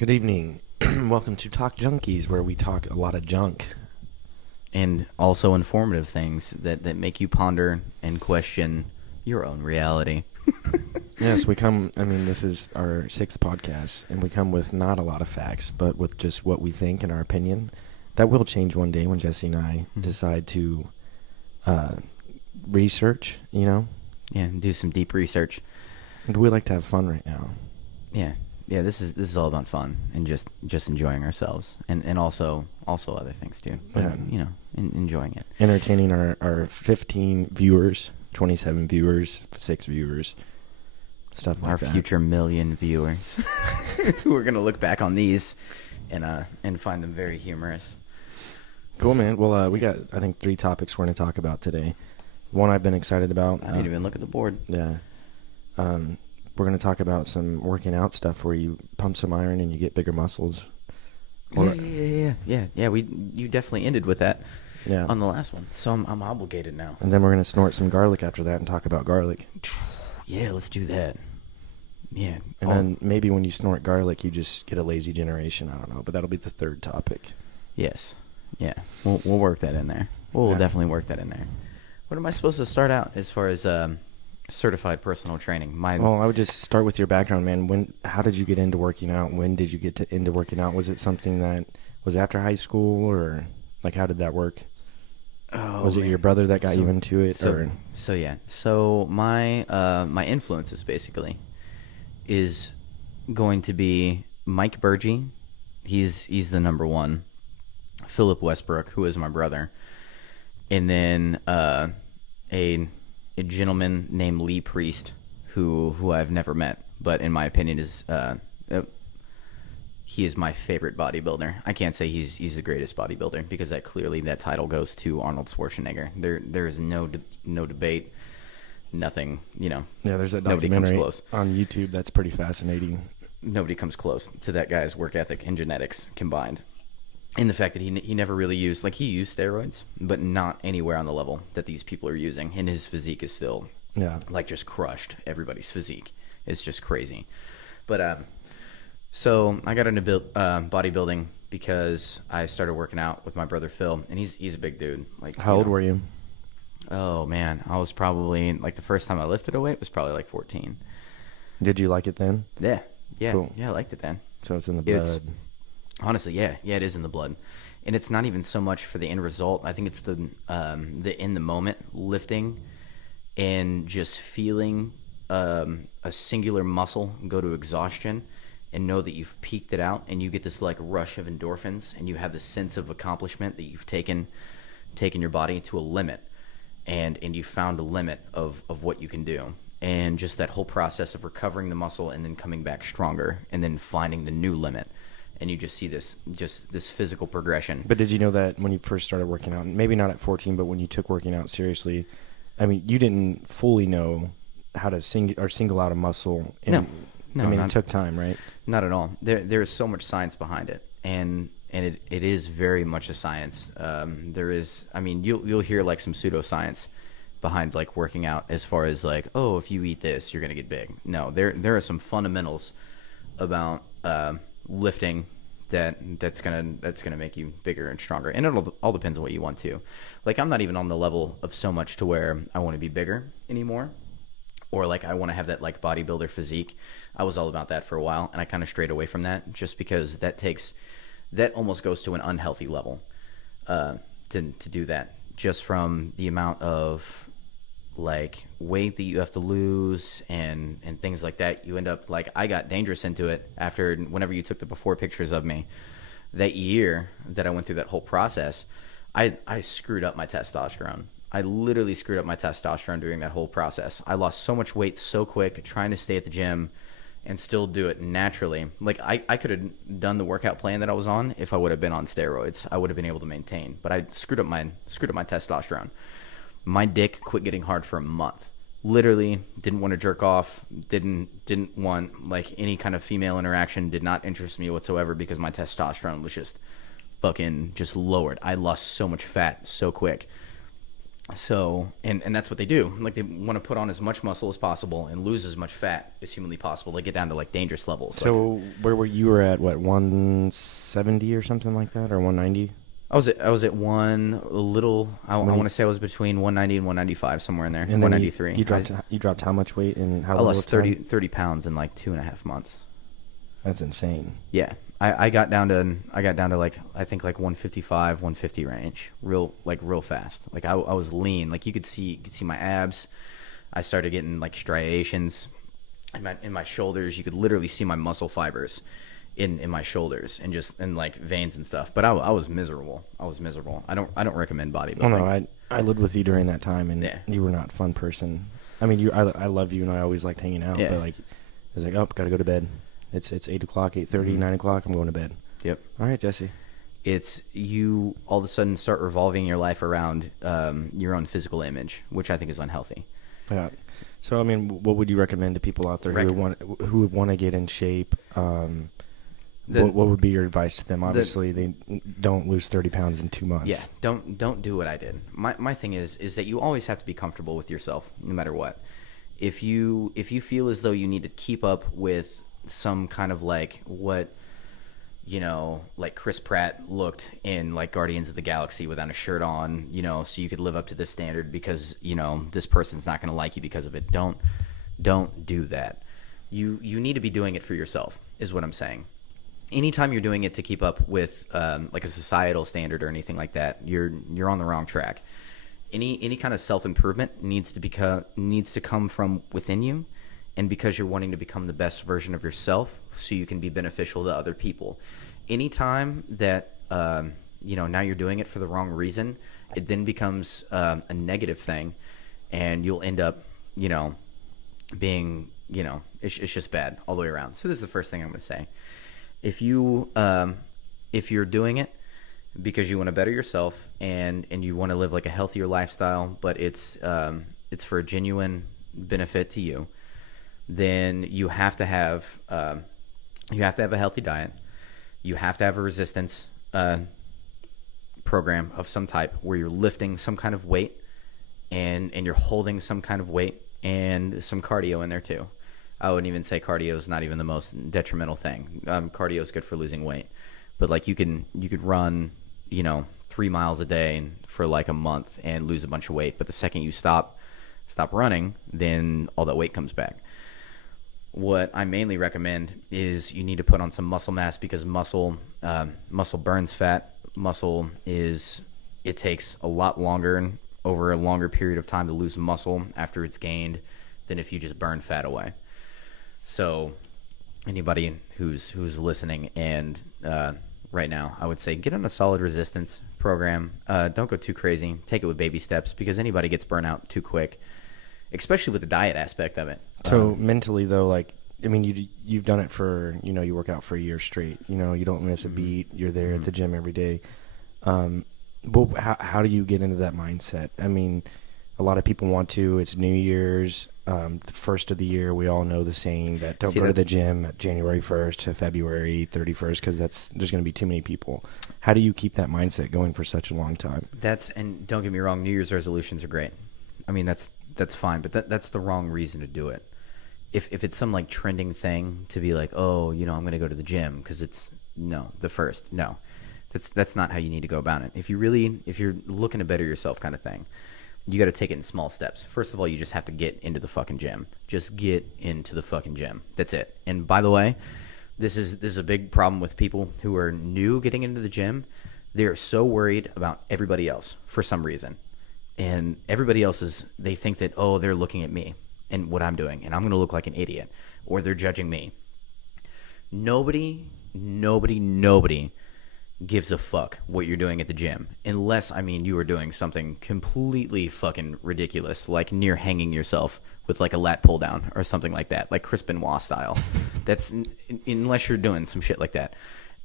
Good evening. Welcome to Talk Junkies, where we talk a lot of junk. And also informative things that make you ponder and question your own reality. Yes, this is our 6th podcast, and we come with not a lot of facts, but with just what we think and our opinion. That will change one day when Jesse and I decide to research, Yeah, and do some deep research. But we like to have fun right now. Yeah, this is all about fun and just enjoying ourselves and also other things too. But, enjoying it. Entertaining our 15 viewers, 27 viewers, 6 viewers, stuff like our that. Our future million viewers who are going to look back on these and find them very humorous. Cool, man. Well, we got, I think, 3 topics we're going to talk about today. One I've been excited about. I didn't even look at the board. Yeah. We're going to talk about some working out stuff where you pump some iron and you get bigger muscles. Yeah. You definitely ended with that on the last one. So I'm obligated now. And then we're going to snort some garlic after that and talk about garlic. Yeah, let's do that. Yeah. And then maybe when you snort garlic, you just get a lazy generation. I don't know, but that'll be the 3rd topic. Yes. Yeah. We'll work that in there. We'll definitely work that in there. What am I supposed to start out as far as certified personal training? Well, I would just start with your background, man. How did you get into working out? When did you get into working out? Was it something that was after high school, or like how did that work? Was it your brother that got you into it? So my influences basically is going to be Mike Burgee. He's the number one. Philip Westbrook, who is my brother, and then a gentleman named Lee Priest, who I've never met, but in my opinion is he is my favorite bodybuilder. I can't say he's the greatest bodybuilder because that title goes to Arnold Schwarzenegger. There is no debate, nothing. Yeah, there's that nobody documentary comes close on YouTube that's pretty fascinating. Nobody comes close to that guy's work ethic and genetics combined. And the fact that he never really used steroids, but not anywhere on the level that these people are using. And his physique is still just crushed. Everybody's physique is just crazy. But so I got into bodybuilding because I started working out with my brother Phil, and he's a big dude. How old were you? Oh man, I was probably the first time I lifted a weight was probably 14. Did you like it then? Yeah, cool. Yeah, I liked it then. So it's in the blood. Honestly, yeah, it is in the blood, and it's not even so much for the end result. I think it's the in the moment lifting, and just feeling a singular muscle go to exhaustion, and know that you've peaked it out, and you get this rush of endorphins, and you have this sense of accomplishment that you've taken your body to a limit, and you found a limit of what you can do, and just that whole process of recovering the muscle and then coming back stronger, and then finding the new limit. And you just see this physical progression. But did you know that when you first started working out, maybe not at 14, but when you took working out seriously, I mean, you didn't fully know how to single out a muscle. No, it took time, right? Not at all. There is so much science behind it, and it is very much a science. There is, you'll hear some pseudoscience behind working out as far as if you eat this, you're gonna get big. No, there are some fundamentals about lifting that's gonna make you bigger and stronger, and it all depends on what you want to. I'm not even on the level of so much to where I want to be bigger anymore, or I want to have that bodybuilder physique. I was all about that for a while, and I kind of strayed away from that just because that almost goes to an unhealthy level to do that, just from the amount of weight that you have to lose and things like that. You end up I got dangerous into it after whenever you took the before pictures of me that year that I went through that whole process. I screwed up my testosterone. I literally screwed up my testosterone during that whole process. I lost so much weight so quick trying to stay at the gym and still do it naturally. I could have done the workout plan that I was on if I would have been on steroids. I would have been able to maintain, but I screwed up my testosterone. My dick quit getting hard for a month. Literally didn't want to jerk off, didn't want any kind of female interaction, did not interest me whatsoever because my testosterone was just fucking lowered. I lost so much fat so quick. So, and that's what they do. Like, they want to put on as much muscle as possible and lose as much fat as humanly possible. They get down to like dangerous levels. So like, where were you were at, what, 170 or something like that, or 190? I was at one a little. I want to say I was between 190 and 195, somewhere in there. And 193. You dropped how much weight and how I little lost time? 30 pounds in like 2.5 months. That's insane. Yeah, I got down to like, I think like 155, 150 range, real fast. Like, I was lean. Like, you could see my abs. I started getting like striations in my shoulders. You could literally see my muscle fibers in my shoulders and like veins and stuff. But I was miserable. I don't recommend bodybuilding. Oh no, I lived with you during that time, and Yeah. you were not a fun person. I mean, I love you, and I always liked hanging out. Yeah. But like, I was like, oh, gotta go to bed. It's 8 o'clock, 8:30, 9 o'clock. I'm going to bed. Yep. All right, Jesse. It's you all of a sudden start revolving your life around your own physical image, which I think is unhealthy. Yeah. So I mean, what would you recommend to people out there who would want to get in shape? What would be your advice to them? Obviously, they don't lose 30 pounds in 2 months. Yeah, don't do what I did. My thing is that you always have to be comfortable with yourself, no matter what. If you feel as though you need to keep up with some kind of like what, like Chris Pratt looked in like Guardians of the Galaxy without a shirt on, so you could live up to this standard because this person's not going to like you because of it. Don't do that. You need to be doing it for yourself, is what I'm saying. Anytime you're doing it to keep up with like a societal standard or anything like that, you're on the wrong track. Any kind of self-improvement needs to come from within you, and because you're wanting to become the best version of yourself so you can be beneficial to other people. Anytime that now you're doing it for the wrong reason, it then becomes a negative thing, and you'll end up being it's just bad all the way around. So this is the first thing I'm going to say. If you're doing it because you want to better yourself and you want to live like a healthier lifestyle, but it's for a genuine benefit to you, then you have to have a healthy diet. You have to have a resistance program of some type where you're lifting some kind of weight and you're holding some kind of weight and some cardio in there too. I wouldn't even say cardio is not even the most detrimental thing. Cardio is good for losing weight, but like you could run 3 miles a day for like a month and lose a bunch of weight. But the second you stop running, then all that weight comes back. What I mainly recommend is you need to put on some muscle mass, because muscle burns fat. It takes a lot longer and over a longer period of time to lose muscle after it's gained than if you just burn fat away. So anybody who's listening and right now, I would say get on a solid resistance program. Don't go too crazy. Take it with baby steps, because anybody gets burnt out too quick, especially with the diet aspect of it. So mentally though, like, I mean, you've done it for, you work out for a year straight, you don't miss a beat. You're there at the gym every day. But how do you get into that mindset? I mean, a lot of people want to. It's New Year's, the first of the year. We all know the saying that don't go to the gym at January 1st to February 31st because there's going to be too many people. How do you keep that mindset going for such a long time? And don't get me wrong, New Year's resolutions are great. I mean, that's fine, but that's the wrong reason to do it. If it's some like trending thing to be like, oh, I'm going to go to the gym because it's the first. No, that's not how you need to go about it. If you're looking to better yourself kind of thing, you got to take it in small steps. First of all, you just have to get into the fucking gym. Just get into the fucking gym. That's it. And by the way, this is a big problem with people who are new getting into the gym. They're so worried about everybody else for some reason. And everybody else they think that, oh, they're looking at me and what I'm doing, and I'm going to look like an idiot, or they're judging me. Nobody gives a fuck what you're doing at the gym, unless, you are doing something completely fucking ridiculous, like near hanging yourself with like a lat pull down or something like that, like Chris Benoit style. That's unless you're doing some shit like that.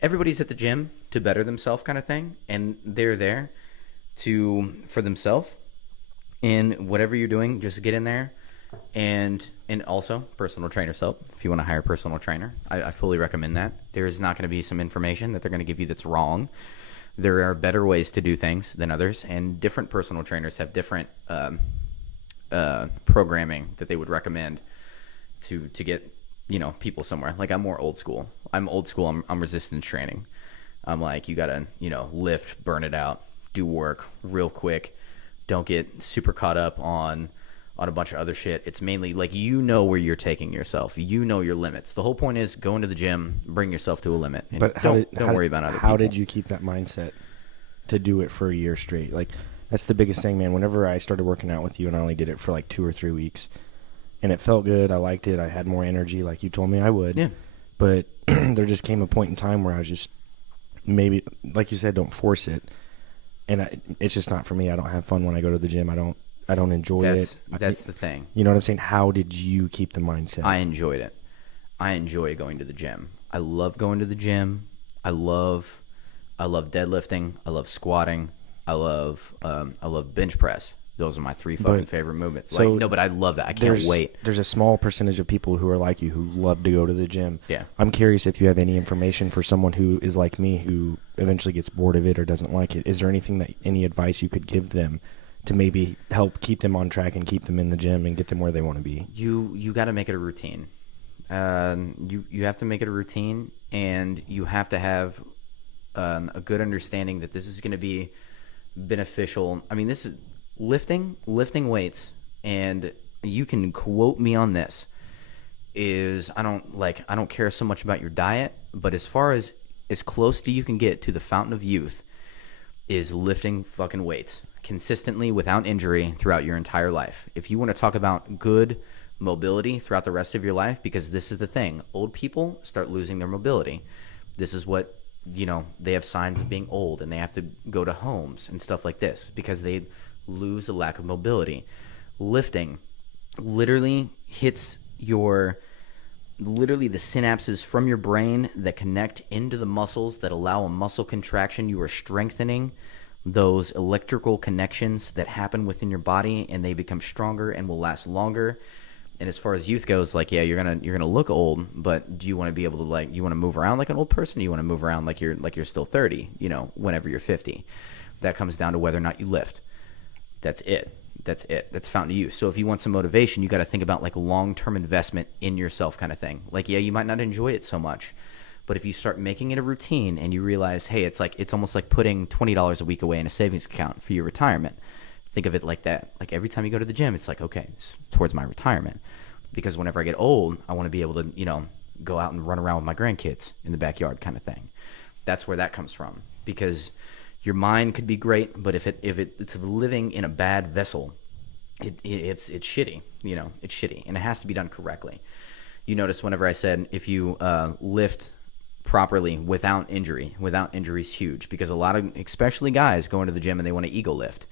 Everybody's at the gym to better themselves kind of thing, and they're there for themselves. And whatever you're doing, just get in there. And also personal trainer's help. If you want to hire a personal trainer, I fully recommend that. There is not going to be some information that they're going to give you that's wrong. There are better ways to do things than others, and different personal trainers have different programming that they would recommend to get, you know, people somewhere. Like, I'm more old school. I'm resistance training. I'm like, you gotta, you know, lift, burn it out, do work real quick. Don't get super caught up on a bunch of other shit. It's mainly like, you know where you're taking yourself. You know your limits. The whole point is go into the gym, bring yourself to a limit, and But don't worry about other people. How did you keep that mindset to do it for a year straight? Like, that's the biggest thing, man. Whenever I started working out with you, and I only did it for like 2 or 3 weeks, and it felt good. I liked it. I had more energy, like you told me I would. Yeah. But there just came a point in time where I was just, maybe, like you said, don't force it. And it's just not for me. I don't have fun when I go to the gym. I don't enjoy it. That's the thing. You know what I'm saying? How did you keep the mindset? I enjoyed it. I enjoy going to the gym. I love going to the gym. I love deadlifting. I love squatting. I love bench press. Those are my 3 fucking favorite movements. So like, no, but I love that. I can't wait. There's a small percentage of people who are like you, who love to go to the gym. Yeah. I'm curious if you have any information for someone who is like me, who eventually gets bored of it or doesn't like it. Is there any advice you could give them to maybe help keep them on track and keep them in the gym and get them where they want to be? You got to make it a routine. You have to make it a routine, and you have to have a good understanding that this is going to be beneficial. I mean, this is lifting weights, and you can quote me on this, is I don't care so much about your diet, but as far as close to you can get to the fountain of youth is lifting fucking weights consistently without injury throughout your entire life. If you want to talk about good mobility throughout the rest of your life, because this is the thing, old people start losing their mobility. This is what, you know, they have signs of being old, and they have to go to homes and stuff like this because they lose a lack of mobility. Lifting literally hits the synapses from your brain that connect into the muscles that allow a muscle contraction. You are strengthening those electrical connections that happen within your body, and they become stronger and will last longer. And as far as youth goes, like, yeah, you're gonna look old, but do you want to be able to, like, you want to move around like an old person? Or you want to move around like you're still 30, you know, whenever you're 50? That comes down to whether or not you lift. That's it. That's found to you. So if you want some motivation, you got to think about like long-term investment in yourself kind of thing. Like, yeah, you might not enjoy it so much, but if you start making it a routine and you realize, hey, it's almost like putting $20 a week away in a savings account for your retirement. Think of it like that. Like, every time you go to the gym, it's like, okay, it's towards my retirement. Because whenever I get old, I want to be able to, you know, go out and run around with my grandkids in the backyard kind of thing. That's where that comes from. Because your mind could be great, but if it's living in a bad vessel, it's shitty. You know, it's shitty, and it has to be done correctly. You notice whenever I said if you lift properly without injury is huge, because a lot of, especially guys, go into the gym and they want to ego lift.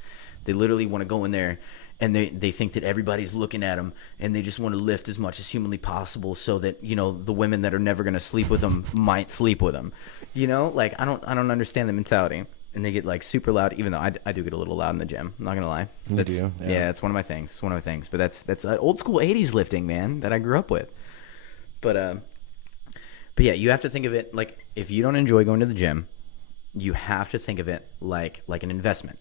They literally want to go in there and they think that everybody's looking at them, and they just want to lift as much as humanly possible so that, you know, the women that are never going to sleep with them might sleep with them. You know, like, I don't understand the mentality. And they get like super loud, even though I do get a little loud in the gym. I'm not gonna lie. You do? Yeah, it's one of my things. But that's old school '80s lifting, man, that I grew up with. But yeah, you have to think of it like, if you don't enjoy going to the gym, you have to think of it like an investment.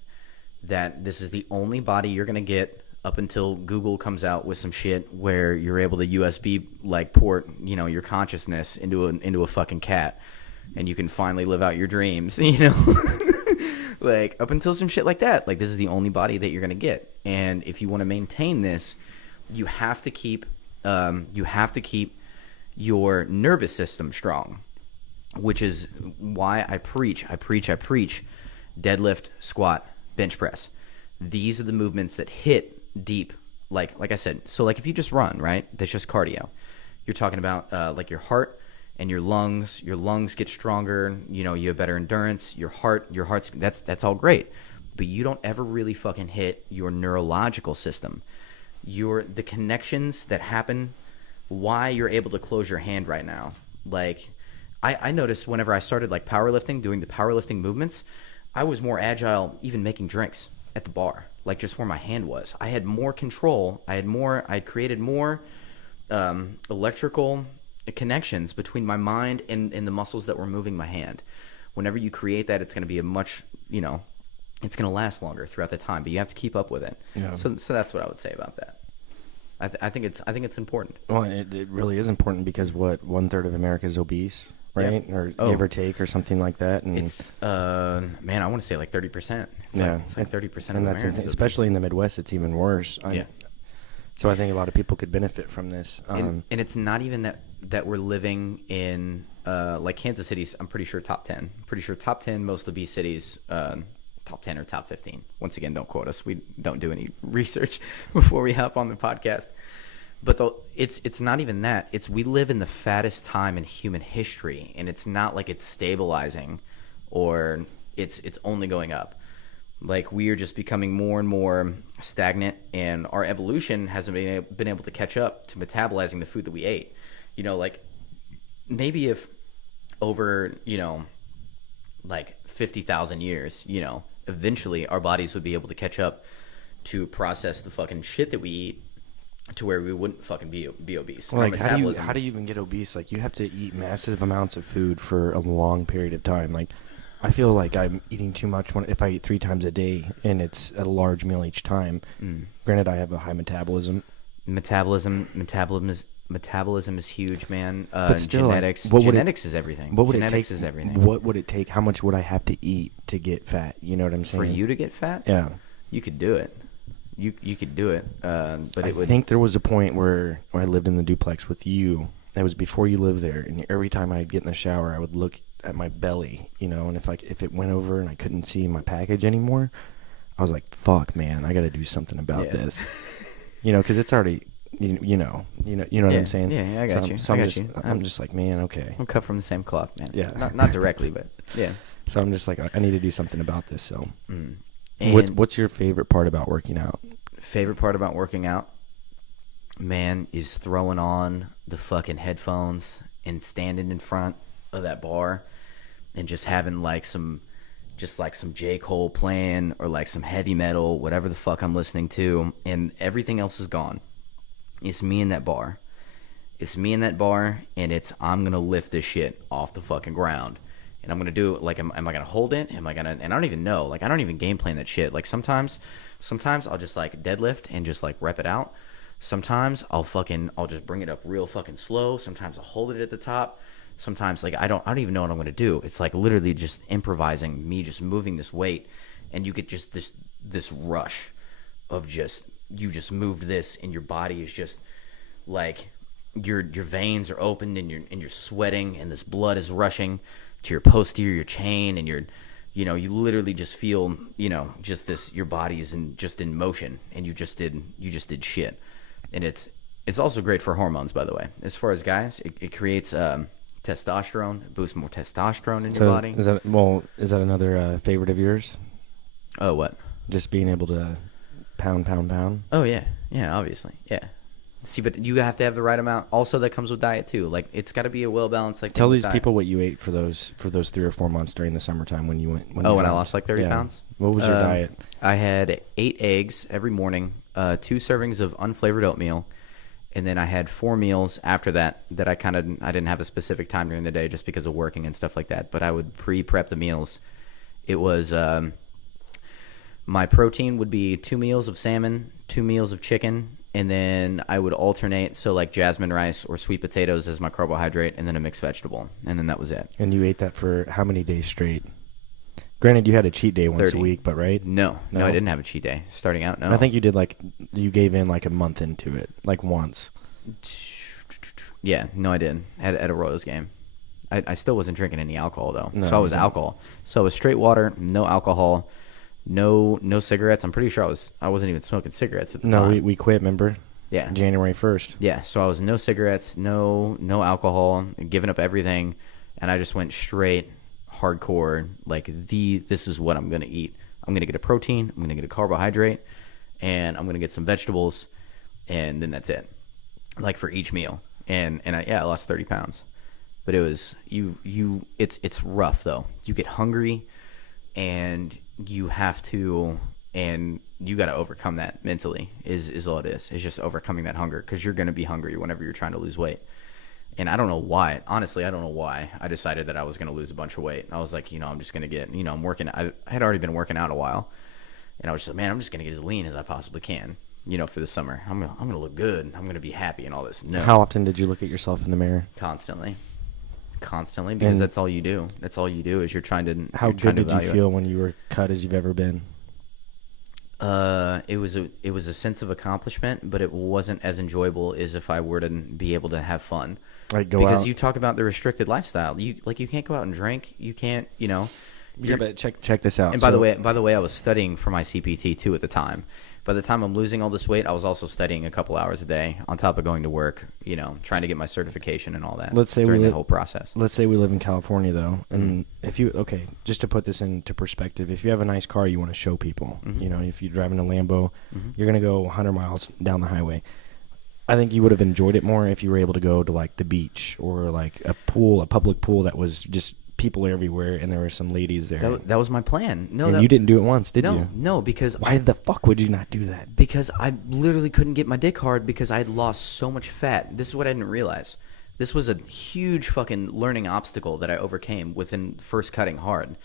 That this is the only body you're gonna get up until Google comes out with some shit where you're able to USB like port, you know, your consciousness into a fucking cat, and you can finally live out your dreams, you know. Like, up until some shit like that, like, this is the only body that you're gonna get. And if you want to maintain this, you have to keep your nervous system strong, which is why I preach deadlift, squat, bench press. These are the movements that hit deep, like I said. So like, if you just run, right, that's just cardio. You're talking about like your heart and your lungs get stronger, you know, you have better endurance, your heart's that's all great, but you don't ever really fucking hit your neurological system, the connections that happen, why you're able to close your hand right now. Like, I noticed whenever I started like powerlifting, doing the powerlifting movements, I was more agile even making drinks at the bar, like just where my hand was. I had more control. I created more electrical connections between my mind and the muscles that were moving my hand. whenever you create that, it's going to be a much, it's going to last longer throughout the time, but you have to keep up with it. Yeah. So that's what I would say about that. I think it's important. Well, it really is important because 1/3 of America is obese, right? Yep. Or give or take, or something like that. And It's man, I want to say like 30%. It's like 30% of and that's Americans, especially in the Midwest. It's even worse. Yeah. So I think a lot of people could benefit from this. And it's not even that we're living in like Kansas City's. I'm pretty sure top 10. Pretty sure top 10 most obese cities. Top 10 or top 15. Once again, don't quote us. We don't do any research before we hop on the podcast. But it's not even that. It's we live in the fattest time in human history, and it's not like it's stabilizing or it's only going up. Like we are just becoming more and more stagnant, and our evolution hasn't been able to catch up to metabolizing the food that we ate. Like maybe if over, like 50,000 years, eventually our bodies would be able to catch up to process the fucking shit that we eat to where we wouldn't fucking be obese. Like how do you even get obese? Like you have to eat massive amounts of food for a long period of time. Like I feel like I'm eating too much if I eat 3 times a day and it's a large meal each time. Granted, I have a high metabolism. Metabolism is huge, man. But still, genetics is everything. What would genetics it take? is everything. What would it take? How much would I have to eat to get fat? You know what I'm saying? For you to get fat? Yeah. You could do it. You could do it. But I think there was a point where I lived in the duplex with you. That was before you lived there, and every time I'd get in the shower, I would look at my belly, and if it went over and I couldn't see my package anymore, I was like, "Fuck, man, I got to do something about this." Because it's already, you know what I'm saying? Yeah, I got you. I'm just like, man, okay. I'm cut from the same cloth, man. Yeah, not directly, but yeah. So I'm just like, I need to do something about this. So, what's your favorite part about working out? Favorite part about working out, man, is throwing on the fucking headphones and standing in front of that bar and just having like some J. Cole playing or like some heavy metal, whatever the fuck I'm listening to, and everything else is gone. It's me in that bar. And I'm gonna lift this shit off the fucking ground. And I'm gonna do it like, am I gonna hold it? And I don't even know. Like I don't even game plan that shit. Like sometimes I'll just like deadlift and just like rep it out. Sometimes I'll just bring it up real fucking slow. Sometimes I'll hold it at the top. Sometimes like I don't even know what I'm gonna do. It's like literally just improvising, me just moving this weight, and you get just this rush of just you just moved this, and your body is just like your veins are opened and you're sweating, and this blood is rushing to your posterior chain, and you literally just feel just this, your body is in motion, and you just did shit. And it's also great for hormones, by the way. As far as guys, it creates testosterone, it boosts more testosterone in your body. Is that another favorite of yours? Oh, what? Just being able to pound. Oh yeah, obviously, yeah. See, but you have to have the right amount. Also, that comes with diet too. Like it's got to be a well balanced. Like tell these people what you ate for those 3 or 4 months during the summertime when you went. When I lost like 30 pounds. What was your diet? I had 8 eggs every morning, 2 servings of unflavored oatmeal, and then I had 4 meals after that I didn't have a specific time during the day just because of working and stuff like that. But I would pre-prep the meals. It was my protein would be 2 meals of salmon, 2 meals of chicken. And then I would alternate, so like jasmine rice or sweet potatoes as my carbohydrate, and then a mixed vegetable, and then that was it. And you ate that for how many days straight? Granted, you had a cheat day once 30. a week, but right? No, I didn't have a cheat day. Starting out, no. I think you did you gave in like a month into it, like once. Yeah, no, I did at a Royals game. I still wasn't drinking any alcohol though, no, so I was alcohol. So it was straight water, no alcohol. No cigarettes. I'm pretty sure I wasn't even smoking cigarettes at the time. No, we quit, remember? Yeah. January 1st. Yeah, so I was no cigarettes, no alcohol, giving up everything, and I just went straight hardcore, like this is what I'm going to eat. I'm going to get a protein, I'm going to get a carbohydrate, and I'm going to get some vegetables, and then that's it. Like for each meal. And I lost 30 pounds. But it was it's rough though. You get hungry, and you have to, and you got to overcome that mentally is all it is. It's just overcoming that hunger, because you're going to be hungry whenever you're trying to lose weight. And I don't know why. Honestly, I don't know why I decided that I was going to lose a bunch of weight. I was like, I'm just going to get, I'm working. I had already been working out a while. And I was just like, man, I'm just going to get as lean as I possibly can, for the summer. I'm going to look good. I'm going to be happy and all this. No. How often did you look at yourself in the mirror? Constantly, because that's all you do. That's all you do is you're trying to. How good did you feel when you were cut as you've ever been? It was a sense of accomplishment, but it wasn't as enjoyable as if I were to be able to have fun. Like go because out. you talk about the restricted lifestyle. You can't go out and drink. You can't, Yeah, but check this out. And by the way, I was studying for my CPT too at the time. By the time I'm losing all this weight, I was also studying a couple hours a day on top of going to work. Trying to get my certification and all that. Let's say during the whole process. Let's say we live in California though, and if you just to put this into perspective, if you have a nice car, you want to show people. If you're driving a Lambo, you're gonna go 100 miles down the highway. I think you would have enjoyed it more if you were able to go to like the beach or like a public pool that was just people everywhere and there were some ladies there. That was my plan. You didn't do it once, did you? No, because why the fuck would you not do that? Because I literally couldn't get my dick hard because I had lost so much fat. This is what I didn't realize. This was a huge fucking learning obstacle that I overcame within first cutting hard.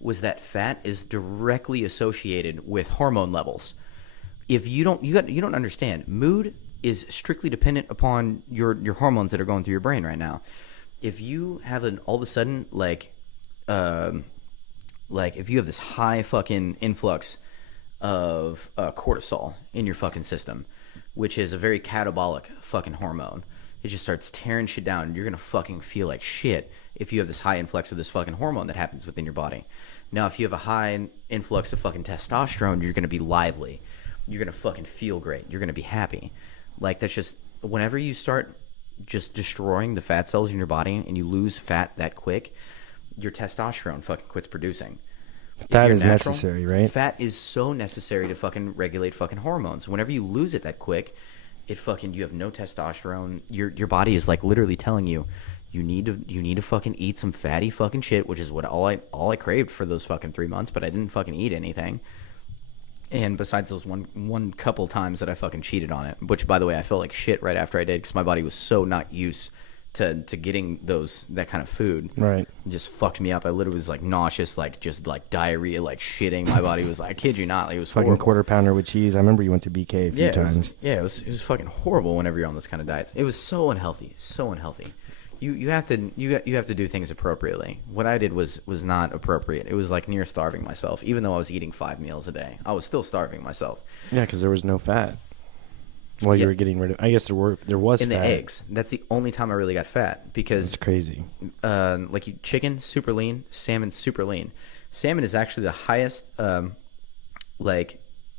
Was that fat is directly associated with hormone levels. If you don't understand, mood is strictly dependent upon your hormones that are going through your brain right now. If you have all of a sudden like if you have this high fucking influx of cortisol in your fucking system, which is a very catabolic fucking hormone, it just starts tearing shit down. You're gonna fucking feel like shit if you have this high influx of this fucking hormone that happens within your body. Now, if you have a high influx of fucking testosterone, you're gonna be lively. You're gonna fucking feel great. You're gonna be happy. Like, that's just, whenever you start just destroying the fat cells in your body and you lose fat that quick, your testosterone fucking quits producing. Fat is necessary, right? Fat is so necessary to fucking regulate fucking hormones. Whenever you lose it that quick, you have no testosterone. Your body is like literally telling you, you need to fucking eat some fatty fucking shit, which is what all I craved for those fucking 3 months, but I didn't fucking eat anything. And besides those one couple times that I fucking cheated on it, which, by the way, I felt like shit right after I did because my body was so not used to getting that kind of food. Right. It just fucked me up. I literally was like nauseous, like just like diarrhea, like shitting. My body was like, I kid you not, like, it was fucking horrible. Quarter pounder with cheese. I remember you went to BK a few times. It was fucking horrible whenever you're on those kind of diets. It was so unhealthy, so unhealthy. You have to do things appropriately. What I did was not appropriate. It was like near starving myself. Even though I was eating 5 meals a day, I was still starving myself. Yeah, because there was no fat. Well, you were getting rid of. I guess there was in fat. The eggs. That's the only time I really got fat because it's crazy. Chicken super lean, salmon super lean. Salmon is actually the highest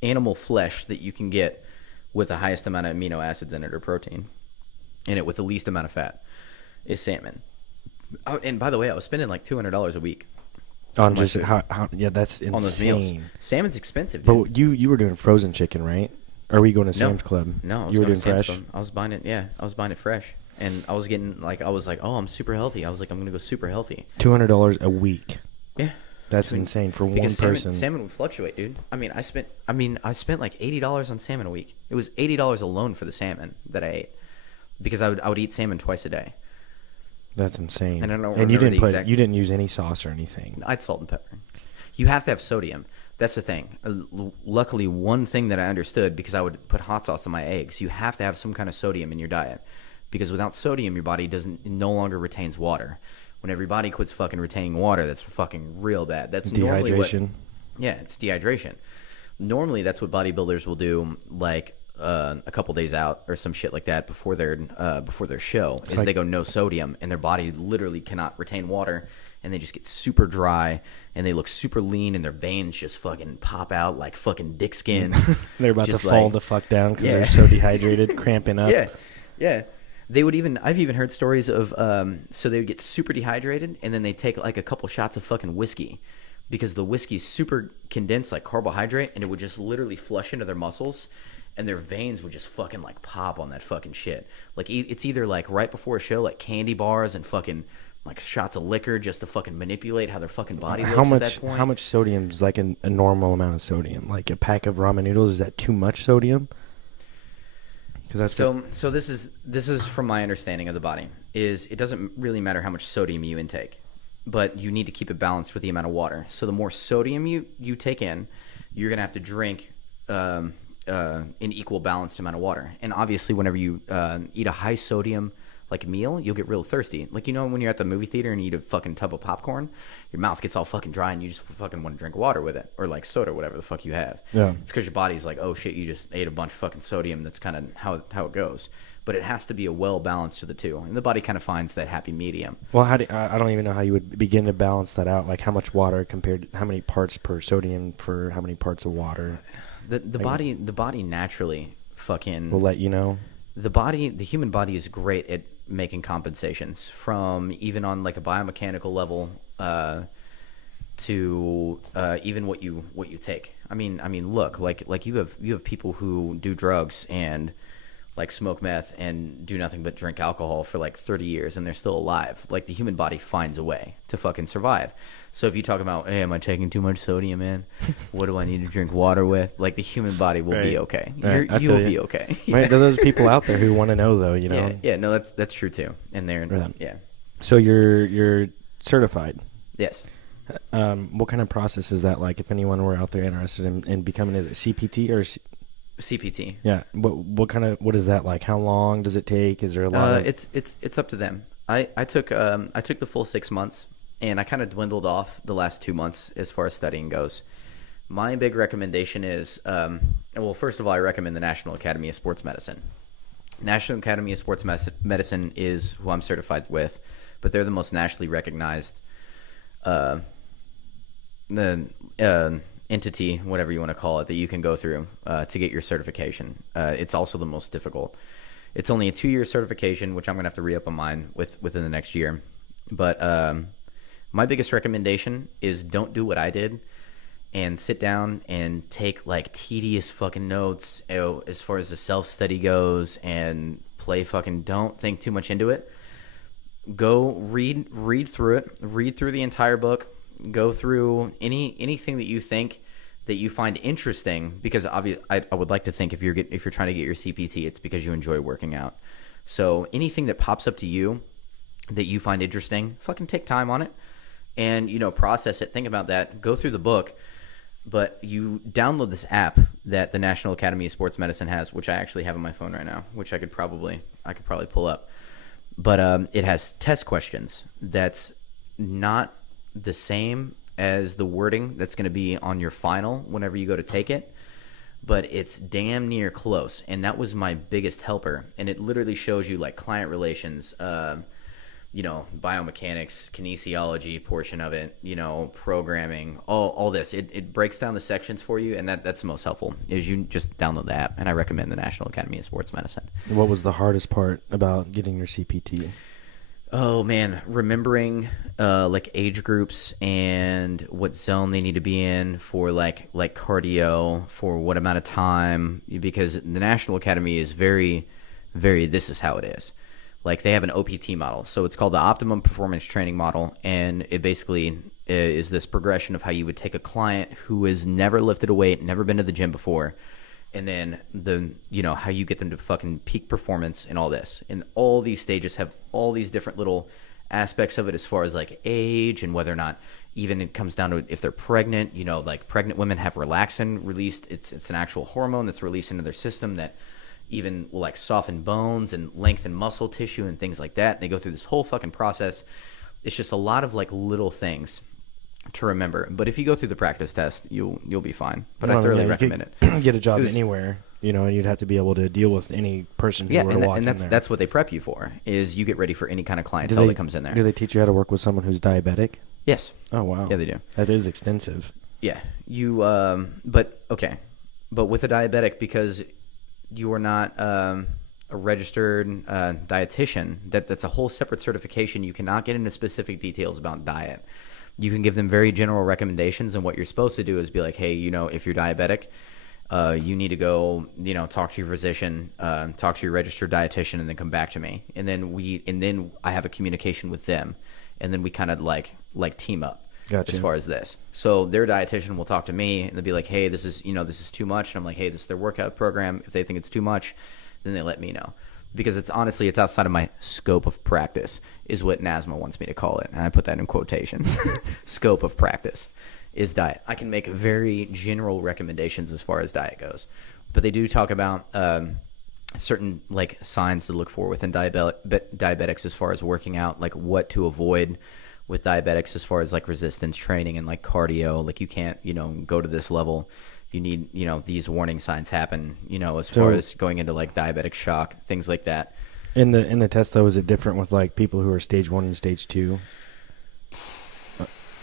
animal flesh that you can get with the highest amount of amino acids in it or protein in it with the least amount of fat. Is salmon. Oh, and by the way, I was spending like $200 a week on just how that's insane. On those meals. Salmon's expensive, dude. But you were doing frozen chicken, right? Or were you going to Sam's Club? No, you were doing fresh. I was buying it. Yeah, I was buying it fresh, and I was getting oh, I'm super healthy. I was like, I'm gonna go super healthy. $200 a week. Yeah, that's insane for one person. Salmon would fluctuate, dude. I spent like $80 on salmon a week. It was $80 alone for the salmon that I ate because I would eat salmon twice a day. That's insane. And I don't and you didn't use any sauce or anything. I'd salt and pepper. You have to have sodium. That's the thing. Luckily, one thing that I understood, because I would put hot sauce on my eggs, you have to have some kind of sodium in your diet. Because without sodium, your body no longer retains water. When your body quits fucking retaining water, that's fucking real bad. That's dehydration. It's dehydration. Normally, that's what bodybuilders will do, like a couple days out or some shit like that before their show. They go no sodium, and their body literally cannot retain water, and they just get super dry, and they look super lean, and their veins just fucking pop out like fucking dick skin. They're about to fall the fuck down because they're so dehydrated, cramping up. Yeah. I've even heard stories of so they would get super dehydrated, and then they take like a couple shots of fucking whiskey, because the whiskey is super condensed like carbohydrate, and it would just literally flush into their muscles, and their veins would just fucking like pop on that fucking shit. Like it's either like right before a show, like candy bars and fucking like shots of liquor just to fucking manipulate how their fucking body looks at that point. How much sodium is like a normal amount of sodium? Like a pack of ramen noodles, is that too much sodium? So this is from my understanding of the body. is it doesn't really matter how much sodium you intake, but you need to keep it balanced with the amount of water. So the more sodium you take in, you're going to have to drink an equal balanced amount of water. And obviously, whenever you eat a high sodium like meal, you'll get real thirsty. Like, you know, when you're at the movie theater and you eat a fucking tub of popcorn, your mouth gets all fucking dry and you just fucking want to drink water with it, or like soda, whatever the fuck you have. Yeah. It's because your body's like, oh shit, you just ate a bunch of fucking sodium. That's kind of how it goes. But it has to be a well balance to the two, and the body kind of finds that happy medium. Well, I don't even know how you would begin to balance that out. Like how much water compared to how many parts per sodium for how many parts of water. The body naturally fucking will let you know. The human body is great at making compensations, from even on like a biomechanical level to even what you take. I mean, look, like you have people who do drugs and like smoke meth and do nothing but drink alcohol for like 30 years and they're still alive. Like the human body finds a way to fucking survive. So if you talk about, hey, am I taking too much sodium in? What do I need to drink water with? Like the human body will be okay. Right. You'll be okay. Right. There's people out there who want to know though, you know? Yeah, no, that's true too. And they're, yeah. So you're certified. Yes. What kind of process is that like if anyone were out there interested in becoming a CPT or CPT? Yeah. What is that like? How long does it take? Is there a lot it's up to them. I took the full 6 months, and I kind of dwindled off the last 2 months as far as studying goes. My big recommendation is, well, first of all, I recommend the National Academy of Sports Medicine. National Academy of Sports Medicine is who I'm certified with, but they're the most nationally recognized entity, whatever you want to call it, that you can go through to get your certification. It's also the most difficult. It's only a 2-year certification, which I'm going to have to re-up on mine within the next year. But my biggest recommendation is don't do what I did and sit down and take like tedious fucking notes as far as the self-study goes and don't think too much into it. Go read through it, read through the entire book, go through anything that you think that you find interesting, because obviously I would like to think if you're trying to get your CPT, it's because you enjoy working out. So anything that pops up to you that you find interesting, fucking take time on it and, you know, process it. Think about that. Go through the book, but you download this app that the National Academy of Sports Medicine has, which I actually have on my phone right now, which I could probably pull up. But it has test questions that's not the same as the wording that's going to be on your final whenever you go to take it, but it's damn near close. And that was my biggest helper. And it literally shows you like client relations, you know, biomechanics, kinesiology portion of it, you know, programming, all this. It breaks down the sections for you, and that's the most helpful, is you just download the app. And I recommend the National Academy of Sports Medicine. What was the hardest part about getting your CPT? Oh man, remembering like age groups and what zone they need to be in for like cardio, for what amount of time, because the National Academy is very, very, this is how it is. Like they have an OPT model, so it's called the Optimum Performance Training Model, and it basically is this progression of how you would take a client who has never lifted a weight, never been to the gym before, and then how you get them to fucking peak performance and all this. And all these stages have all these different little aspects of it as far as like age and whether or not, even it comes down to if they're pregnant, you know, like pregnant women have relaxin released. It's an actual hormone that's released into their system that even will like soften bones and lengthen muscle tissue and things like that. And they go through this whole fucking process. It's just a lot of like little things to remember. But if you go through the practice test, you'll be fine. But I thoroughly recommend it. Get a job anywhere, you know, and you'd have to be able to deal with any person who were to walk in there. That's what they prep you for, is you get ready for any kind of clientele that comes in there. Do they teach you how to work with someone who's diabetic? Yes. Oh wow. Yeah, they do. That is extensive. Yeah. You but with a diabetic, because you are not a registered dietitian, that's a whole separate certification. You cannot get into specific details about diet. You can give them very general recommendations, and what you're supposed to do is be like, hey, you know, if you're diabetic, you need to go, you know, talk to your physician, talk to your registered dietitian, and then come back to me. And then I have a communication with them, and then we kind of like team up. Gotcha. As far as this. So their dietitian will talk to me, and they'll be like, hey, this is too much. And I'm like, hey, this is their workout program. If they think it's too much, then they let me know. because it's honestly, it's outside of my scope of practice, is what NASMA wants me to call it. And I put that in quotations. Scope of practice is diet. I can make very general recommendations as far as diet goes, but they do talk about certain like signs to look for within diabetics as far as working out, like what to avoid with diabetics as far as like resistance training and like cardio. Like you can't, go to this level. You need, these warning signs happen, as far as going into like diabetic shock, things like that. In the test though, is it different with like people who are stage 1 and stage 2?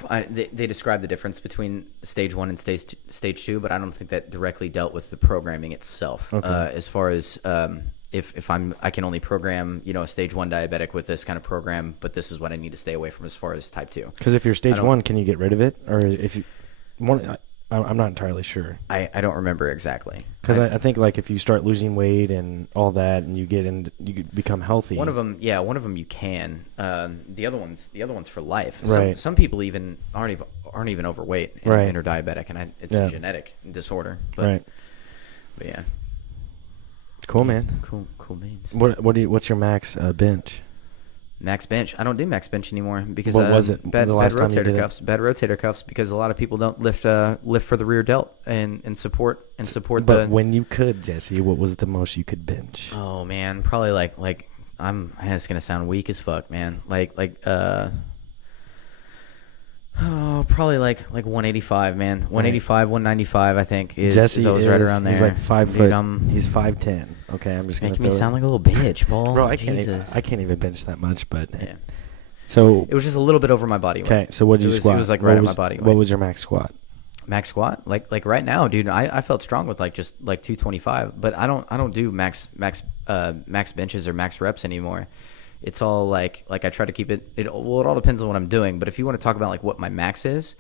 They describe the difference between stage 1 and stage 2, but I don't think that directly dealt with the programming itself. Okay. As far as if I can only program, a stage 1 diabetic with this kind of program, but this is what I need to stay away from as far as type 2. Because if you're stage 1, can you get rid of it? Or if you want, I'm not entirely sure. I don't remember exactly. Because I think like if you start losing weight and all that, and you become healthy. One of them you can. The other one's for life. Right. Some people even aren't even overweight and are diabetic, and it's a genetic disorder. But, right. But yeah. Cool, man. Cool beans. What's your max bench? Max bench. I don't do max bench anymore because what was it? Bad rotator cuffs. Bad rotator cuffs because a lot of people don't lift for the rear delt and support But when you could, Jesse, what was the most you could bench? Oh man, probably like it's gonna sound weak as fuck, man. Probably like 185, man. 185, 195, I think is Jesse is right around there. He's like 5 foot. He's 5'10". Okay, I'm just gonna making me sound like a little bitch, Paul. Bro, I can't even bench that much, but yeah. So it was just a little bit over my body weight. Okay, so what did you squat? It was like right at my body weight. What was your max squat? Max squat? Like right now, dude, I felt strong with like just like 225, but I don't do max benches or max reps anymore. It's all like I try to keep it all depends on what I'm doing, but if you want to talk about like what my max is,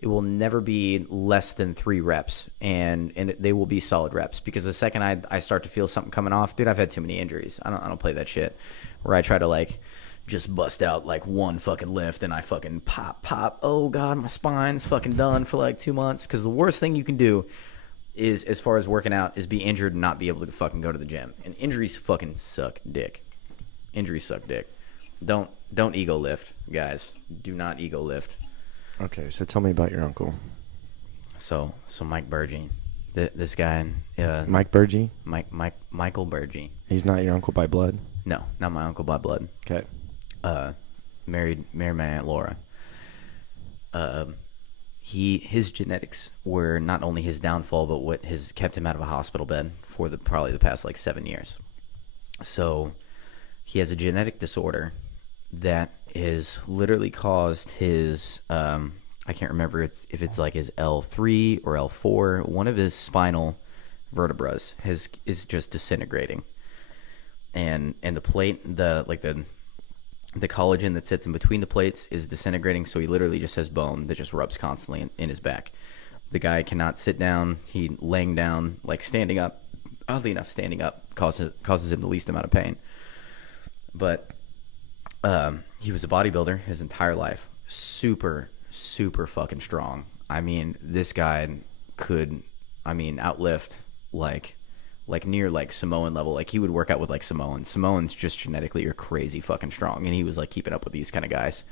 it will never be less than 3 reps, and they will be solid reps, because the second I start to feel something coming off, dude, I've had too many injuries. I don't play that shit where I try to like just bust out like one fucking lift and I fucking pop. Oh god, my spine's fucking done for like 2 months, because the worst thing you can do is, as far as working out, is be injured and not be able to fucking go to the gym. And injuries fucking suck dick. Injuries suck dick. Don't ego lift, guys. Do not ego lift. Okay, so tell me about your uncle. So Mike Burgee, this guy. Mike Burgee? Michael Burgee. He's not your uncle by blood? No, not my uncle by blood. Okay. Married my Aunt Laura. His genetics were not only his downfall, but what has kept him out of a hospital bed for probably the past like 7 years. So he has a genetic disorder that has literally caused his I can't remember if it's like his L3 or L4, one of his spinal vertebrae is just disintegrating, and the plate, the collagen that sits in between the plates is disintegrating, so he literally just has bone that just rubs constantly in his back. The guy cannot sit down. He laying down, like standing up, oddly enough, standing up causes him the least amount of pain. But he was a bodybuilder his entire life. Super fucking strong. I mean, this guy could, outlift like near like Samoan level. Like he would work out with like Samoans. Samoans just genetically are crazy fucking strong, and he was like keeping up with these kind of guys.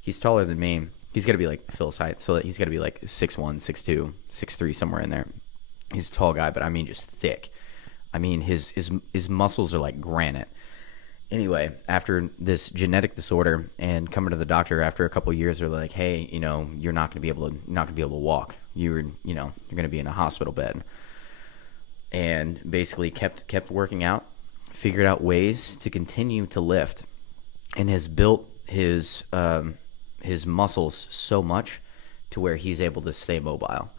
He's taller than me. He's got to be like Phil's height, so he's got to be like 6'1", 6'2", 6'3", somewhere in there. He's a tall guy, but just thick. His muscles are like granite. Anyway, after this genetic disorder and coming to the doctor after a couple of years, they're like, "Hey, you're not going to be able to walk. You're going to be in a hospital bed." And basically kept working out, figured out ways to continue to lift, and has built his muscles so much to where he's able to stay mobile.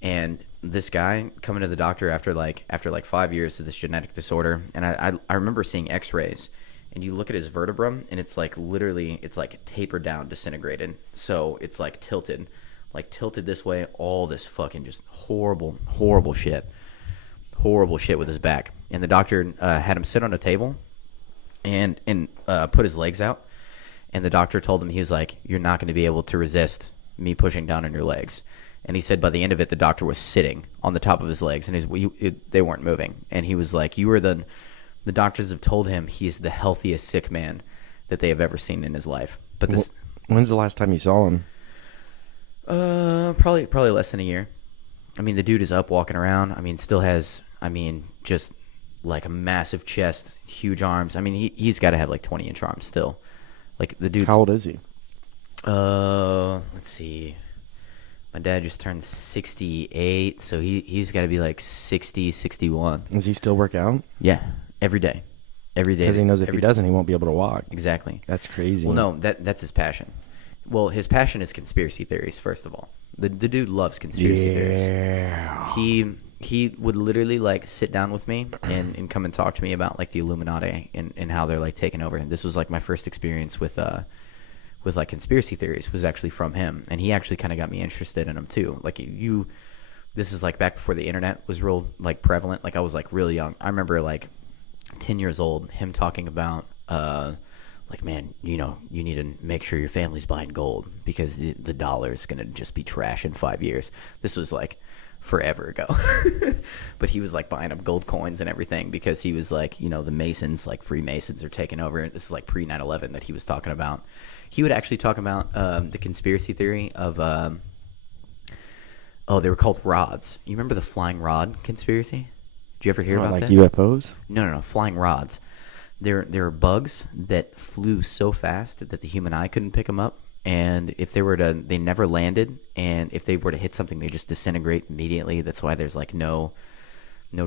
And this guy coming to the doctor after 5 years of this genetic disorder, and I remember seeing X-rays, and you look at his vertebra, and it's like literally it's like tapered down, disintegrated. So it's like tilted this way. All this fucking just horrible shit with his back. And the doctor had him sit on a table and put his legs out. And the doctor told him, he was like, "You're not going to be able to resist me pushing down on your legs." And he said by the end of it, the doctor was sitting on the top of his legs, and they weren't moving. And he was like, "You are the The doctors have told him he is the healthiest sick man that they have ever seen in his life. But this, when's the last time you saw him? probably less than a year. I mean, the dude is up walking around. I mean, still has, just like a massive chest, huge arms. I mean, he's got to have like 20-inch arms still. Like the dude. How old is he? Let's see. My dad just turned 68, so he's got to be like 60, 61. Does he still work out? Yeah, every day. Every day. Because he knows if he doesn't, he won't be able to walk. Exactly. That's crazy. Well, no, that's his passion. Well, his passion is conspiracy theories, first of all. The dude loves conspiracy theories. He would literally like sit down with me and come and talk to me about like the Illuminati and how they're like taking over. And this was like my first experience with like conspiracy theories was actually from him, and he actually kind of got me interested in them too. Like this is like back before the internet was real like prevalent. Like I was like really young. I remember like 10 years old, him talking about like, man, you know, you need to make sure your family's buying gold because the dollar is going to just be trash in 5 years. This was like forever ago. But he was like buying up gold coins and everything because he was like, you know, the Masons, like Freemasons are taking over. This is like pre 9/11 that he was talking about. He would actually talk about the conspiracy theory of, they were called rods. You remember the flying rod conspiracy? Did you ever hear about like this? UFOs? No, flying rods. There are bugs that flew so fast that the human eye couldn't pick them up, and if they never landed, and if they were to hit something, they just disintegrate immediately. That's why there's like no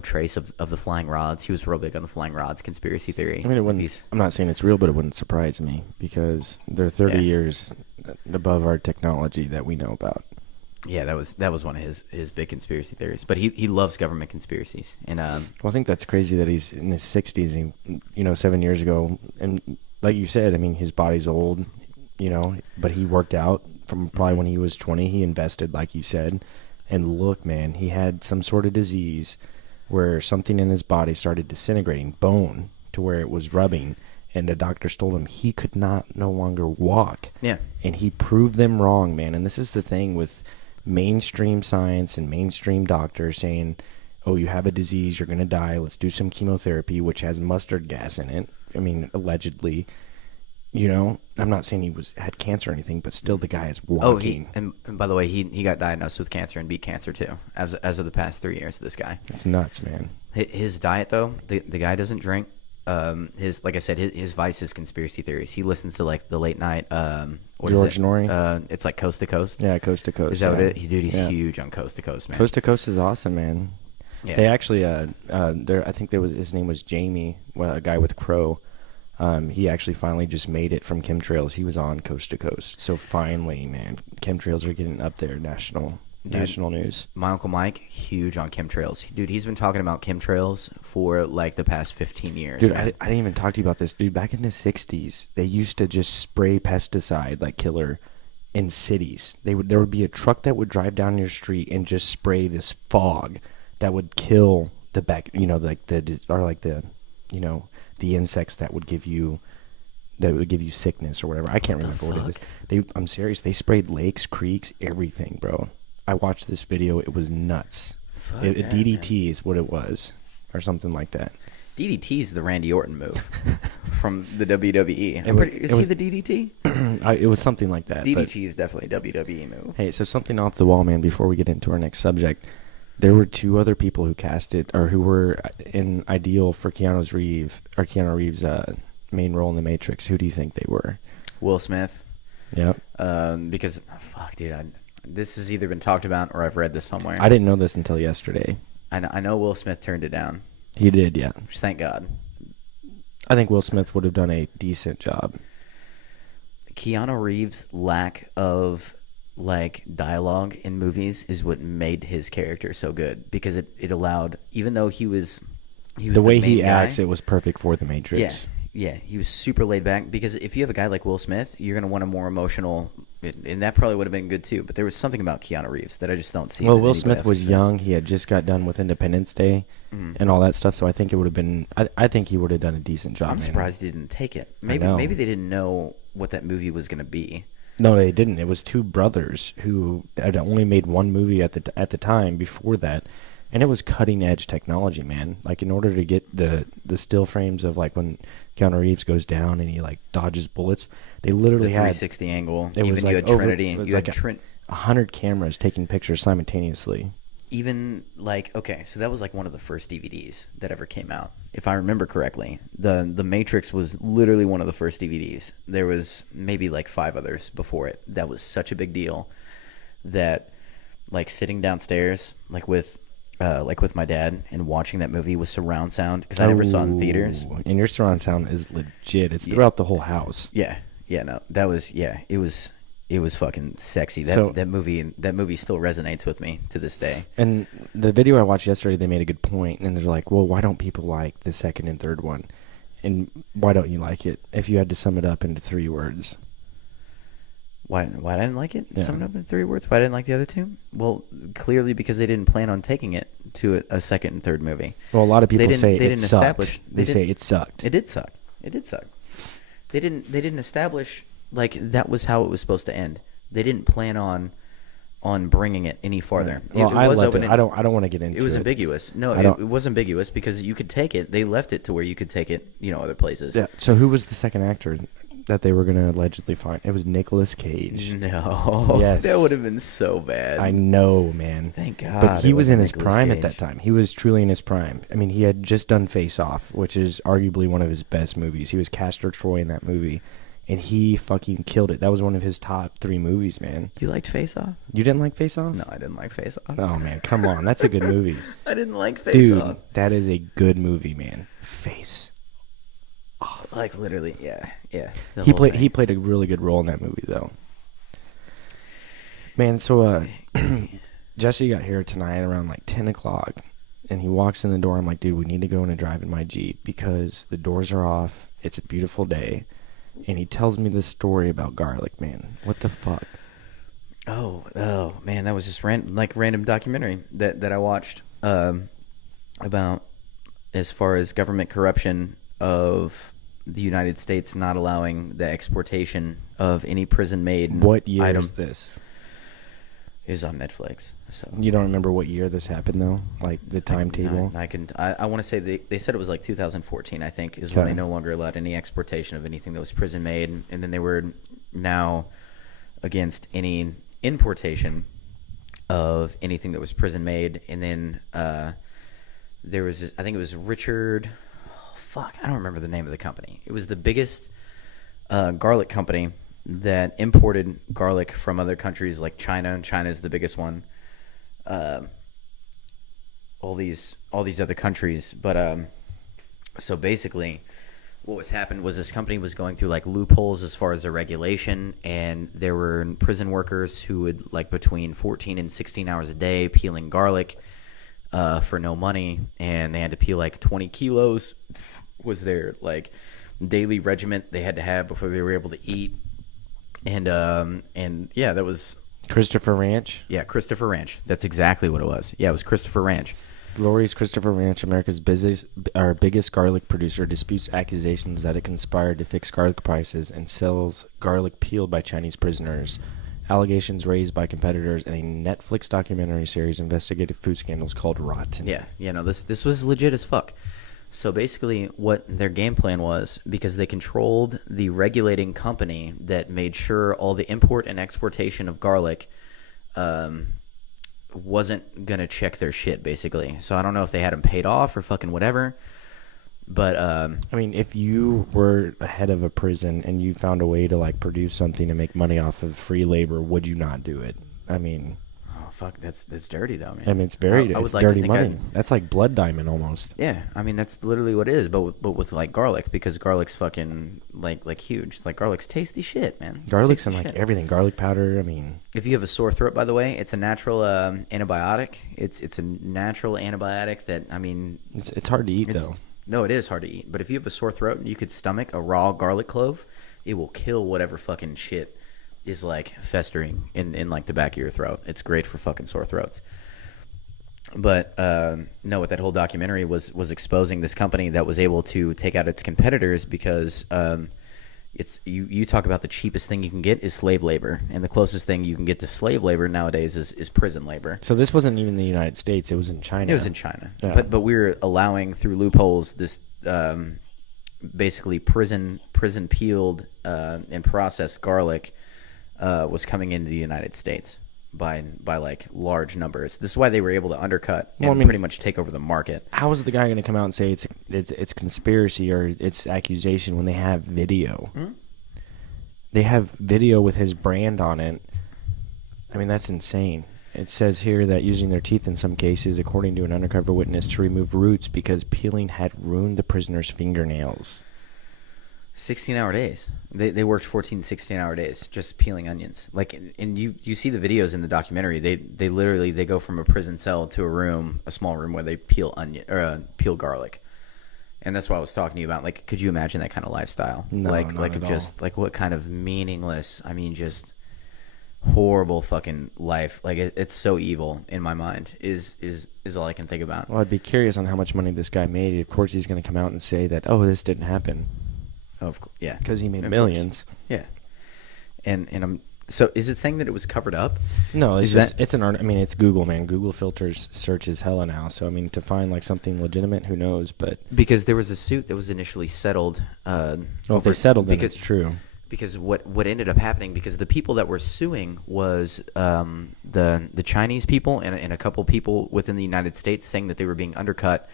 trace of the flying rods. He was real big on the flying rods conspiracy theory. I mean, I'm not saying it's real, but it wouldn't surprise me because they're 30 years above our technology that we know about. Yeah, that was one of his big conspiracy theories. But he loves government conspiracies. And well, I think that's crazy that he's in his 60s. And, 7 years ago, and like you said, I mean, his body's old, but he worked out from probably when he was 20. He invested, like you said, and look, man, he had some sort of disease where something in his body started disintegrating, bone, to where it was rubbing. And the doctors told him he could no longer walk. Yeah. And he proved them wrong, man. And this is the thing with mainstream science and mainstream doctors saying, oh, you have a disease, you're going to die, let's do some chemotherapy, which has mustard gas in it. I mean, allegedly. I'm not saying he had cancer or anything, but still the guy is walking. And by the way, he got diagnosed with cancer and beat cancer too, as of the past 3 years, this guy. It's nuts, man. His diet, though, the guy doesn't drink. Like I said, his vice is conspiracy theories. He listens to like the late night. George Norrie. It's like Coast to Coast. Yeah, Coast to Coast. Is that what it? He's huge on Coast to Coast, man. Coast to Coast is awesome, man. Yeah. They actually, I think his name was Jamie, a guy with Crow. He actually finally just made it from chemtrails. He was on Coast to Coast. So finally, man, chemtrails are getting up there, national news. My Uncle Mike, huge on chemtrails. Dude, he's been talking about chemtrails for like the past 15 years. Dude, I didn't even talk to you about this. Dude, back in the 60s, they used to just spray pesticide, like killer, in cities. There would be a truck that would drive down your street and just spray this fog that would kill the the insects that would give you sickness or whatever. I can't remember what it was. I'm serious. They sprayed lakes, creeks, everything, bro. I watched this video. It was nuts. DDT is what it was, or something like that. DDT is the Randy Orton move from the WWE. Is he the DDT? It was something like that. DDT is definitely a WWE move. Hey, so something off the wall, man, before we get into our next subject. There were two other people who casted, or who were in ideal for Keanu Reeves' main role in The Matrix. Who do you think they were? Will Smith. Yep. Because, dude, this has either been talked about or I've read this somewhere. I didn't know this until yesterday. I know Will Smith turned it down. He did, yeah. Which, thank God. I think Will Smith would have done a decent job. Keanu Reeves' lack of dialogue in movies is what made his character so good, because it allowed, even though he was the way he acts, it was perfect for The Matrix. Yeah, he was super laid back, because if you have a guy like Will Smith, you're going to want a more emotional, and that probably would have been good too, but there was something about Keanu Reeves that I just don't see. Well, Will Smith was young. He had just got done with Independence Day and all that stuff, so I think it would have been, I think he would have done a decent job. I'm surprised he didn't take it. Maybe they didn't know what that movie was going to be. No, they didn't. It was two brothers who had only made one movie at the time before that. And it was cutting edge technology, man. Like in order to get the still frames of like when Keanu Reeves goes down and he like dodges bullets, they literally The had 360 angle. it Even was you like had Trinity. it was You like had 100 cameras taking pictures simultaneously. even like, okay, so that was like one of the first DVDs that ever came out, if I remember correctly. The Matrix was literally one of the first DVDs. There was maybe like 5 others before it. That was such a big deal that like sitting downstairs like with my dad and watching that movie with surround sound, because I never saw it in theaters. And your surround sound is legit. It's throughout the whole house. Yeah, no, that was, it was fucking sexy. That movie still resonates with me to this day. And the video I watched yesterday, they made a good point, and they're like, well, why don't people like the second and third one? And why don't you like it? If you had to sum it up into 3 words. Why I didn't like it? Yeah. Sum it up in 3 words. Why I didn't like the other 2? Well, clearly because they didn't plan on taking it to a second and third movie. Well, a lot of people say they it didn't sucked. establish. They say it sucked. It did suck. They didn't establish like that was how it was supposed to end. They didn't plan on bringing it any farther. Well, I left it. I don't want to get into it. It was ambiguous. No, it was ambiguous because you could take it. They left it to where you could take it, other places. Yeah. So who was the second actor that they were going to allegedly find? It was Nicolas Cage. No. Yes. That would have been so bad. I know, man. Thank God. But he it was in his Nicolas prime Cage. at that time. He was truly in his prime. I mean, he had just done Face Off, which is arguably one of his best movies. He was Castor Troy in that movie, and he fucking killed it. That was one of his top 3 movies, man. You liked Face Off? You didn't like Face Off? No, I didn't like Face Off. Oh, man, come on. That's a good movie. I didn't like Face Dude, Off. that is a good movie, man. Face. Like literally, yeah. He played a really good role in that movie, though. Man, so Jesse got here tonight around like 10 o'clock, and he walks in the door. I'm like, dude, we need to go and drive in my Jeep because the doors are off. It's a beautiful day. And he tells me this story about garlic, man. What the fuck? Oh man, that was just random documentary that I watched about as far as government corruption of the United States not allowing the exportation of any prison-made What year item. is this? Is on Netflix. So You don't remember what year this happened, though? Like the timetable? I want to say they said it was like 2014, I think, is when Okay. they no longer allowed any exportation of anything that was prison-made, and then they were now against any importation of anything that was prison-made, and then there was, I think it was Richard, I don't remember the name of the company. It was the biggest garlic company that imported garlic from other countries like China, and China is the biggest one. All these other countries, but so basically what was happened was this company was going through like loopholes as far as the regulation, and there were prison workers who would like between 14 and 16 hours a day peeling garlic for no money, and they had to peel like 20 kilos was their like daily regiment they had to have before they were able to eat. And yeah, that was Christopher Ranch? Yeah, Christopher Ranch. That's exactly what it was. Yeah, it was Christopher Ranch. Glorious Christopher Ranch, America's biggest garlic producer, disputes accusations that it conspired to fix garlic prices and sells garlic peeled by Chinese prisoners. Allegations raised by competitors in a Netflix documentary series investigated food scandals called Rotten. Yeah, no, this was legit as fuck. So basically what their game plan was, because they controlled the regulating company that made sure all the import and exportation of garlic wasn't going to check their shit, basically. So I don't know if they had them paid off or fucking whatever. But I mean, if you were head of a prison and you found a way to like produce something to make money off of free labor, would you not do it? I mean, oh fuck, that's dirty though, man. I mean, it's very I would it's like to dirty think money. That's like blood diamond almost. Yeah, I mean that's literally what it is, but with like garlic, because garlic's fucking like huge. It's like garlic's tasty shit, man. It's Garlic's in tasty like shit. everything. Garlic powder. I mean, If you have a sore throat, by the way, it's a natural antibiotic. It's a natural antibiotic that, I mean, it's hard to eat though. No, it is hard to eat. But if you have a sore throat and you could stomach a raw garlic clove, it will kill whatever fucking shit is like festering in like the back of your throat. It's great for fucking sore throats. But no, what that whole documentary was exposing this company that was able to take out its competitors because you talk about the cheapest thing you can get is slave labor, and the closest thing you can get to slave labor nowadays is prison labor. So this wasn't even the United States; it was in China. It was in China, Yeah. but we were allowing through loopholes this basically prison peeled and processed garlic was coming into the United States by like large numbers. This is why they were able to undercut and pretty much take over the market. How is the guy going to come out and say it's conspiracy or it's accusation when they have video? Hmm? They have video with his brand on it. I mean, that's insane. It says here that using their teeth in some cases, according to an undercover witness, to remove roots because peeling had ruined the prisoner's fingernails. 16-hour days. They worked 14, 16-hour days just peeling onions. Like, and you see the videos in the documentary. They literally they go from a prison cell to a small room where they peel peel garlic. And that's what I was talking to you about. Like, could you imagine that kind of lifestyle? No, like not at just all. like what kind of meaningless, I mean, just horrible fucking life. Like it's so evil in my mind is all I can think about. Well, I'd be curious on how much money this guy made. Of course, he's going to come out and say that, oh, this didn't happen. Yeah, Because he made Of millions. course. Yeah, and I'm so. Is it saying that it was covered up? No, it's Is just that- it's an art. I mean, it's Google, man. Google filters searches hella now. So I mean, to find like something legitimate, who knows? But Because there was a suit that was initially settled. well, if they settled, then it's true. Because what ended up happening, because the people that were suing was the Chinese people and a couple people within the United States saying that they were being undercut,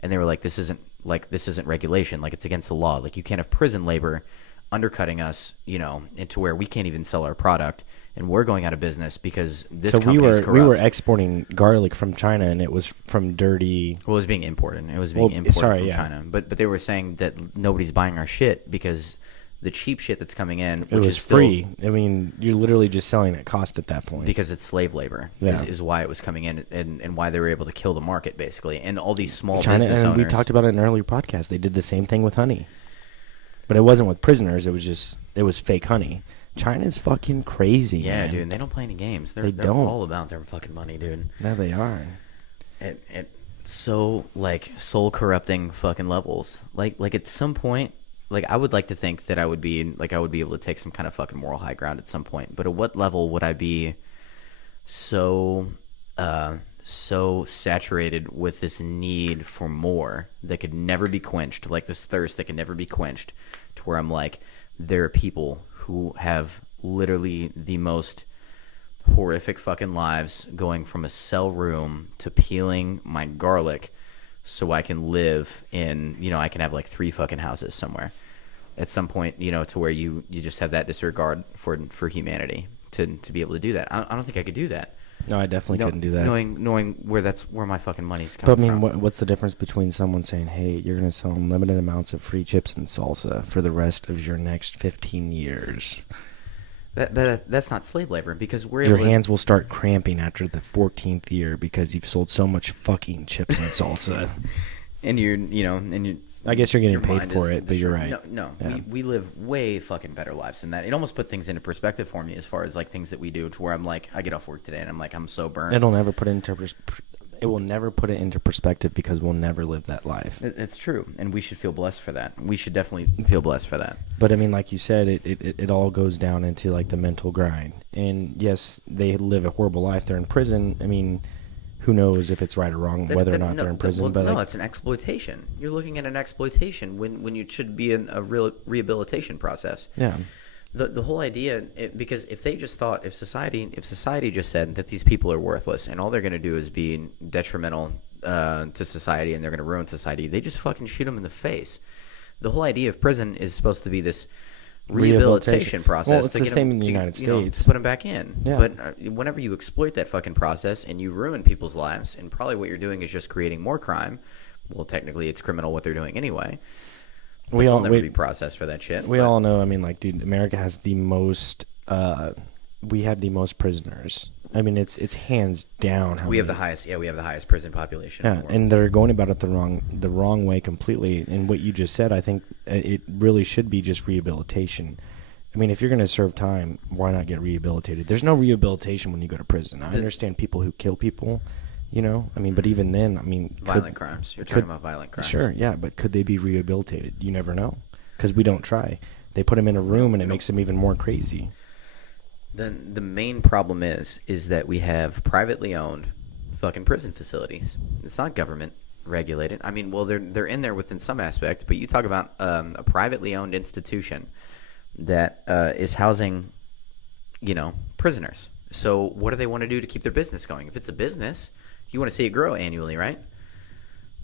and they were like, this isn't regulation, like it's against the law, like you can't have prison labor undercutting us, into where we can't even sell our product, and we're going out of business because this company is corrupt. we were exporting garlic from China, and it was from dirty. Well, it was being imported. It was being imported from yeah. China, but they were saying that nobody's buying our shit because the cheap shit that's coming in, It which was is still, free. I mean, you're literally just selling at cost at that point. because it's slave labor, Yeah. is why it was coming in, and why they were able to kill the market, basically. And all these small China, business and owners. we talked about it in an earlier podcast. They did the same thing with honey, but it wasn't with prisoners. It was fake honey. China's fucking crazy. Yeah, man. dude, they don't play any games. They're don't. all about their fucking money, dude. No, they are. It so like soul corrupting fucking levels. Like at some point, like I would like to think that I would be able to take some kind of fucking moral high ground at some point. But at what level would I be so saturated with this need for more that could never be quenched, like this thirst that can never be quenched, to where I'm like, there are people who have literally the most horrific fucking lives, going from a cell room to peeling my garlic so I can live in, I can have like 3 fucking houses somewhere at some point, to where you just have that disregard for humanity to be able to do that. I don't think I could do that. No, I definitely couldn't do that. Knowing where my fucking money's coming But I mean, from. what's the difference between someone saying, "Hey, you're going to sell unlimited amounts of free chips and salsa for the rest of your next 15 years"? That's not slave labor, because we're Your able to, hands will start cramping after the 14th year because you've sold so much fucking chips and salsa. and you're I guess you're getting your paid mind for is it, but you're right. No, Yeah. we live way fucking better lives than that. It almost put things into perspective for me, as far as like things that we do, to where I'm like, I get off work today and I'm like, I'm so burned. It will never put it into perspective because we'll never live that life. It's true, and we should feel blessed for that. We should definitely feel blessed for that. But I mean, like you said, it all goes down into like the mental grind. And yes, they live a horrible life. They're in prison. I mean, who knows if it's right or wrong, whether or not they're in prison. But no, like, it's an exploitation. You're looking at an exploitation when you should be in a real rehabilitation process. yeah. The whole idea, because if they just thought, if society just said that these people are worthless and all they're going to do is be detrimental to society and they're going to ruin society, they just fucking shoot them in the face. The whole idea of prison is supposed to be this rehabilitation process. Well, it's to the get same them in the to, United you know, States. to put them back in. Yeah. But whenever you exploit that fucking process and you ruin people's lives, and probably what you're doing is just creating more crime. Well, technically, it's criminal what they're doing anyway. They'll never be processed for that shit. We all know. I mean, like, dude, America has the most. We have the most prisoners. I mean, it's hands down. We have the highest. Yeah, we have the highest prison population. in Yeah, the world. and they're going about it the wrong way completely. And what you just said, I think it really should be just rehabilitation. I mean, if you're going to serve time, why not get rehabilitated? There's no rehabilitation when you go to prison. I understand people who kill people, I mean, but even then, I mean, violent crimes. You're talking about violent crimes. Sure, yeah, but could they be rehabilitated? You never know, because we don't try. They put them in a room, and it makes them even more crazy. The main problem is that we have privately owned fucking prison facilities. It's not government regulated. I mean, well, they're in there within some aspect, but you talk about a privately owned institution that is housing, prisoners. So what do they want to do to keep their business going? If it's a business, you want to see it grow annually, right?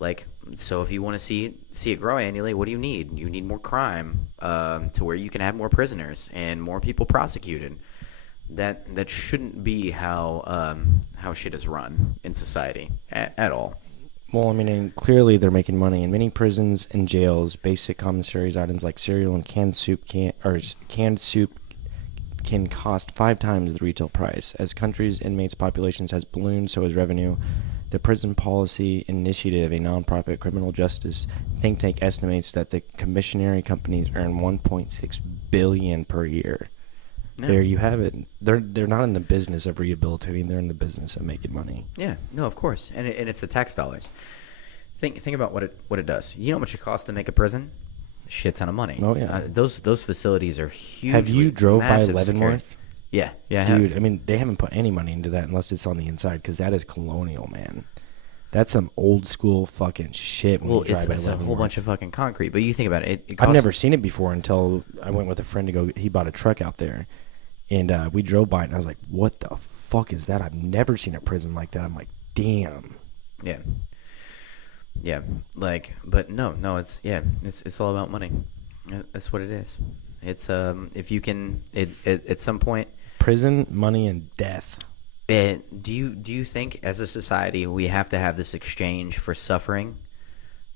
Like, so if you want to see it grow annually, what do you need? You need more crime to where you can have more prisoners and more people prosecuted. That shouldn't be how shit is run in society at all. Well, I mean, and clearly they're making money. In many prisons and jails, basic commissaries items like cereal and canned soup can cost 5 times the retail price. As countries' inmates' populations has ballooned, so has revenue. The Prison Policy Initiative, a nonprofit criminal justice think tank, estimates that the commissionary companies earn $1.6 billion per year. Yeah. There you have it. They're not in the business of rehabilitating. They're in the business of making money. Yeah, no, of course, and it's the tax dollars. Think about what it does. You know how much it costs to make a prison? A shit ton of money. Oh yeah, those facilities are huge. Have you drove by Leavenworth? Yeah, dude. I mean, they haven't put any money into that unless it's on the inside, because that is colonial, man. That's some old school fucking shit. When you drive by it's Leavenworth. A whole bunch of fucking concrete. But you think about it. I've never seen it before until I went with a friend to go. He bought a truck out there, and we drove by it, and I was like, "What the fuck is that? I've never seen a prison like that." I'm like, "Damn." Yeah. Like, but no, it's all about money. That's what it is. It's if you can, at some point. Prison, money, and death. Do you think as a society we have to have this exchange for suffering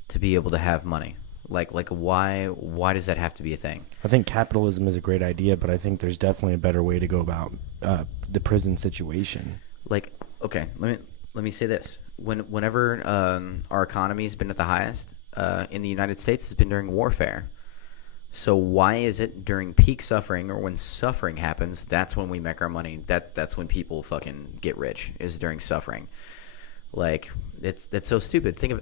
to be able to have money? Like why does that have to be a thing? I think capitalism is a great idea, but I think there's definitely a better way to go about the prison situation. Like, okay, let me say this: whenever our economy has been at the highest in the United States, it's been during warfare. So why is it during peak suffering, or when suffering happens, that's when we make our money? That's when people fucking get rich, is during suffering. Like, that's so stupid. Think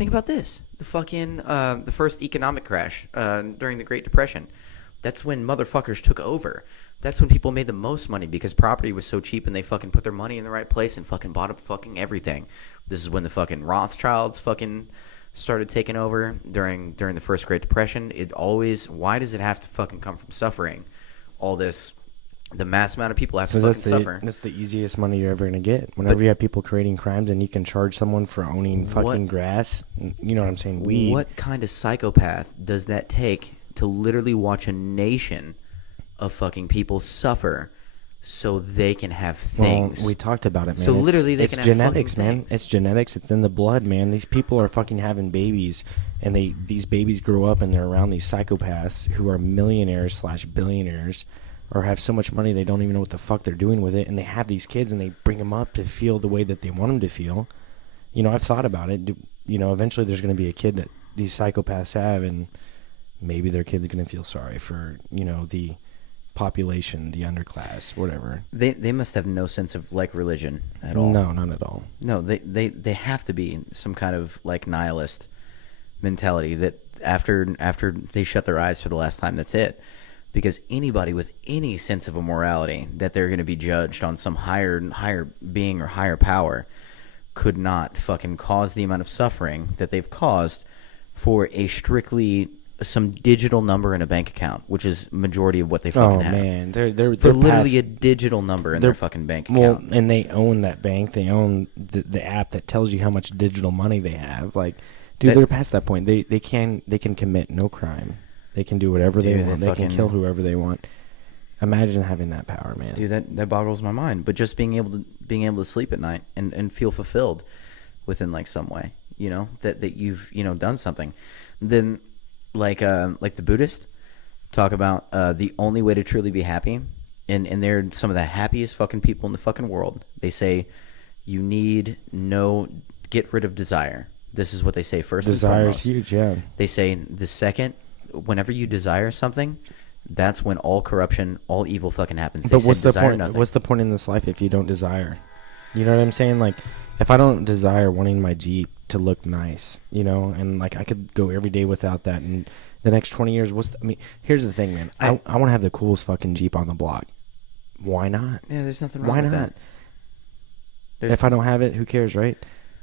about this. The fucking the first economic crash during the Great Depression. That's when motherfuckers took over. That's when people made the most money because property was so cheap and they fucking put their money in the right place and fucking bought up fucking everything. This is when the fucking Rothschilds fucking started taking over during the first Great Depression. Why does it have to fucking come from suffering? All this, the mass amount of people have to fucking suffer. That's the easiest money you're ever going to get. Whenever you have people creating crimes and you can charge someone for owning fucking grass, you know what I'm saying, weed. What kind of psychopath does that take to literally watch a nation of fucking people suffer so they can have things? Well, we talked about it, man. So literally they can have genetics, man. things. It's genetics. It's in the blood, man. These people are fucking having babies, and these babies grow up and they're around these psychopaths who are millionaires/billionaires or have so much money they don't even know what the fuck they're doing with it, and they have these kids and they bring them up to feel the way that they want them to feel. You know, I've thought about it. You know, eventually there's going to be a kid that these psychopaths have, and maybe their kid's going to feel sorry for, the population, the underclass, whatever. They must have no sense of religion at all. No, none at all. No, they have to be some kind of nihilist mentality that after they shut their eyes for the last time, that's it. Because anybody with any sense of a morality that they're going to be judged on some higher being or higher power could not fucking cause the amount of suffering that they've caused for a strictly some digital number in a bank account, which is majority of what they fucking have. Oh man, they're literally a digital number in their fucking bank account. Well, and they own that bank. They own the app that tells you how much digital money they have. Like, dude, they're past that point. They can commit no crime. They can do whatever they want. They can kill whoever they want. Imagine having that power, man. Dude, that boggles my mind. But just being able to sleep at night and feel fulfilled within some way, that you've done something. Then like the Buddhists talk about the only way to truly be happy, and they're some of the happiest fucking people in the fucking world. They say you get rid of desire. This is what they say first. Desire is huge, yeah. They say whenever you desire something, that's when all corruption, all evil fucking happens. But what's the point? Nothing. What's the point in this life if you don't desire? You know what I'm saying? Like, if I don't desire wanting my Jeep to look nice, and I could go every day without that and the next 20 years, I mean, here's the thing, man. I want to have the coolest fucking Jeep on the block. Why not? Yeah, there's nothing wrong with that. If I don't have it, who cares, right?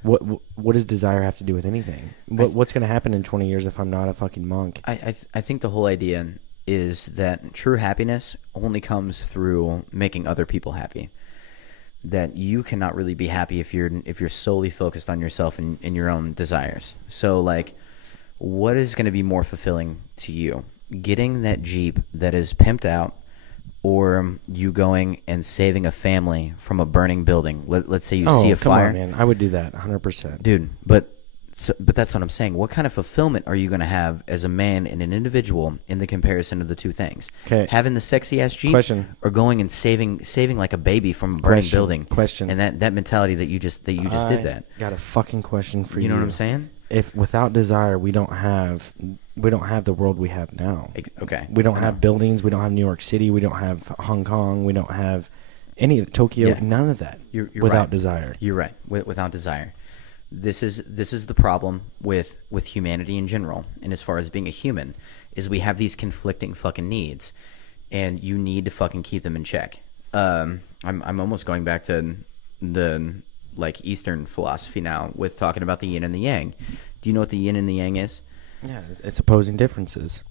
What does desire have to do with anything? What's going to happen in 20 years if I'm not a fucking monk? I think the whole idea is that true happiness only comes through making other people happy. That you cannot really be happy if you're solely focused on yourself and your own desires. So, like, what is going to be more fulfilling to you? Getting that Jeep that is pimped out, or you going and saving a family from a burning building? Let's say you see a fire. Oh, come on, man. I would do that 100%. Dude, but that's what I'm saying. What kind of fulfillment are you going to have as a man and an individual in the comparison of the two things? Okay. Having the sexy ass Jeep, or going and saving like a baby from a burning building. Question. And that mentality that you just did that. Got a fucking question for you. You know what I'm saying? If without desire we don't have the world we have now. Okay. We don't have buildings. We don't have New York City. We don't have Hong Kong. We don't have any of Tokyo. Yeah. None of that. You're without right. desire. You're right. Without desire. This is the problem with humanity in general, and as far as being a human, is we have these conflicting fucking needs, and you need to fucking keep them in check. I'm almost going back to the like Eastern philosophy now with talking about the yin and the yang. Do you know what the yin and the yang is? Yeah, it's opposing differences.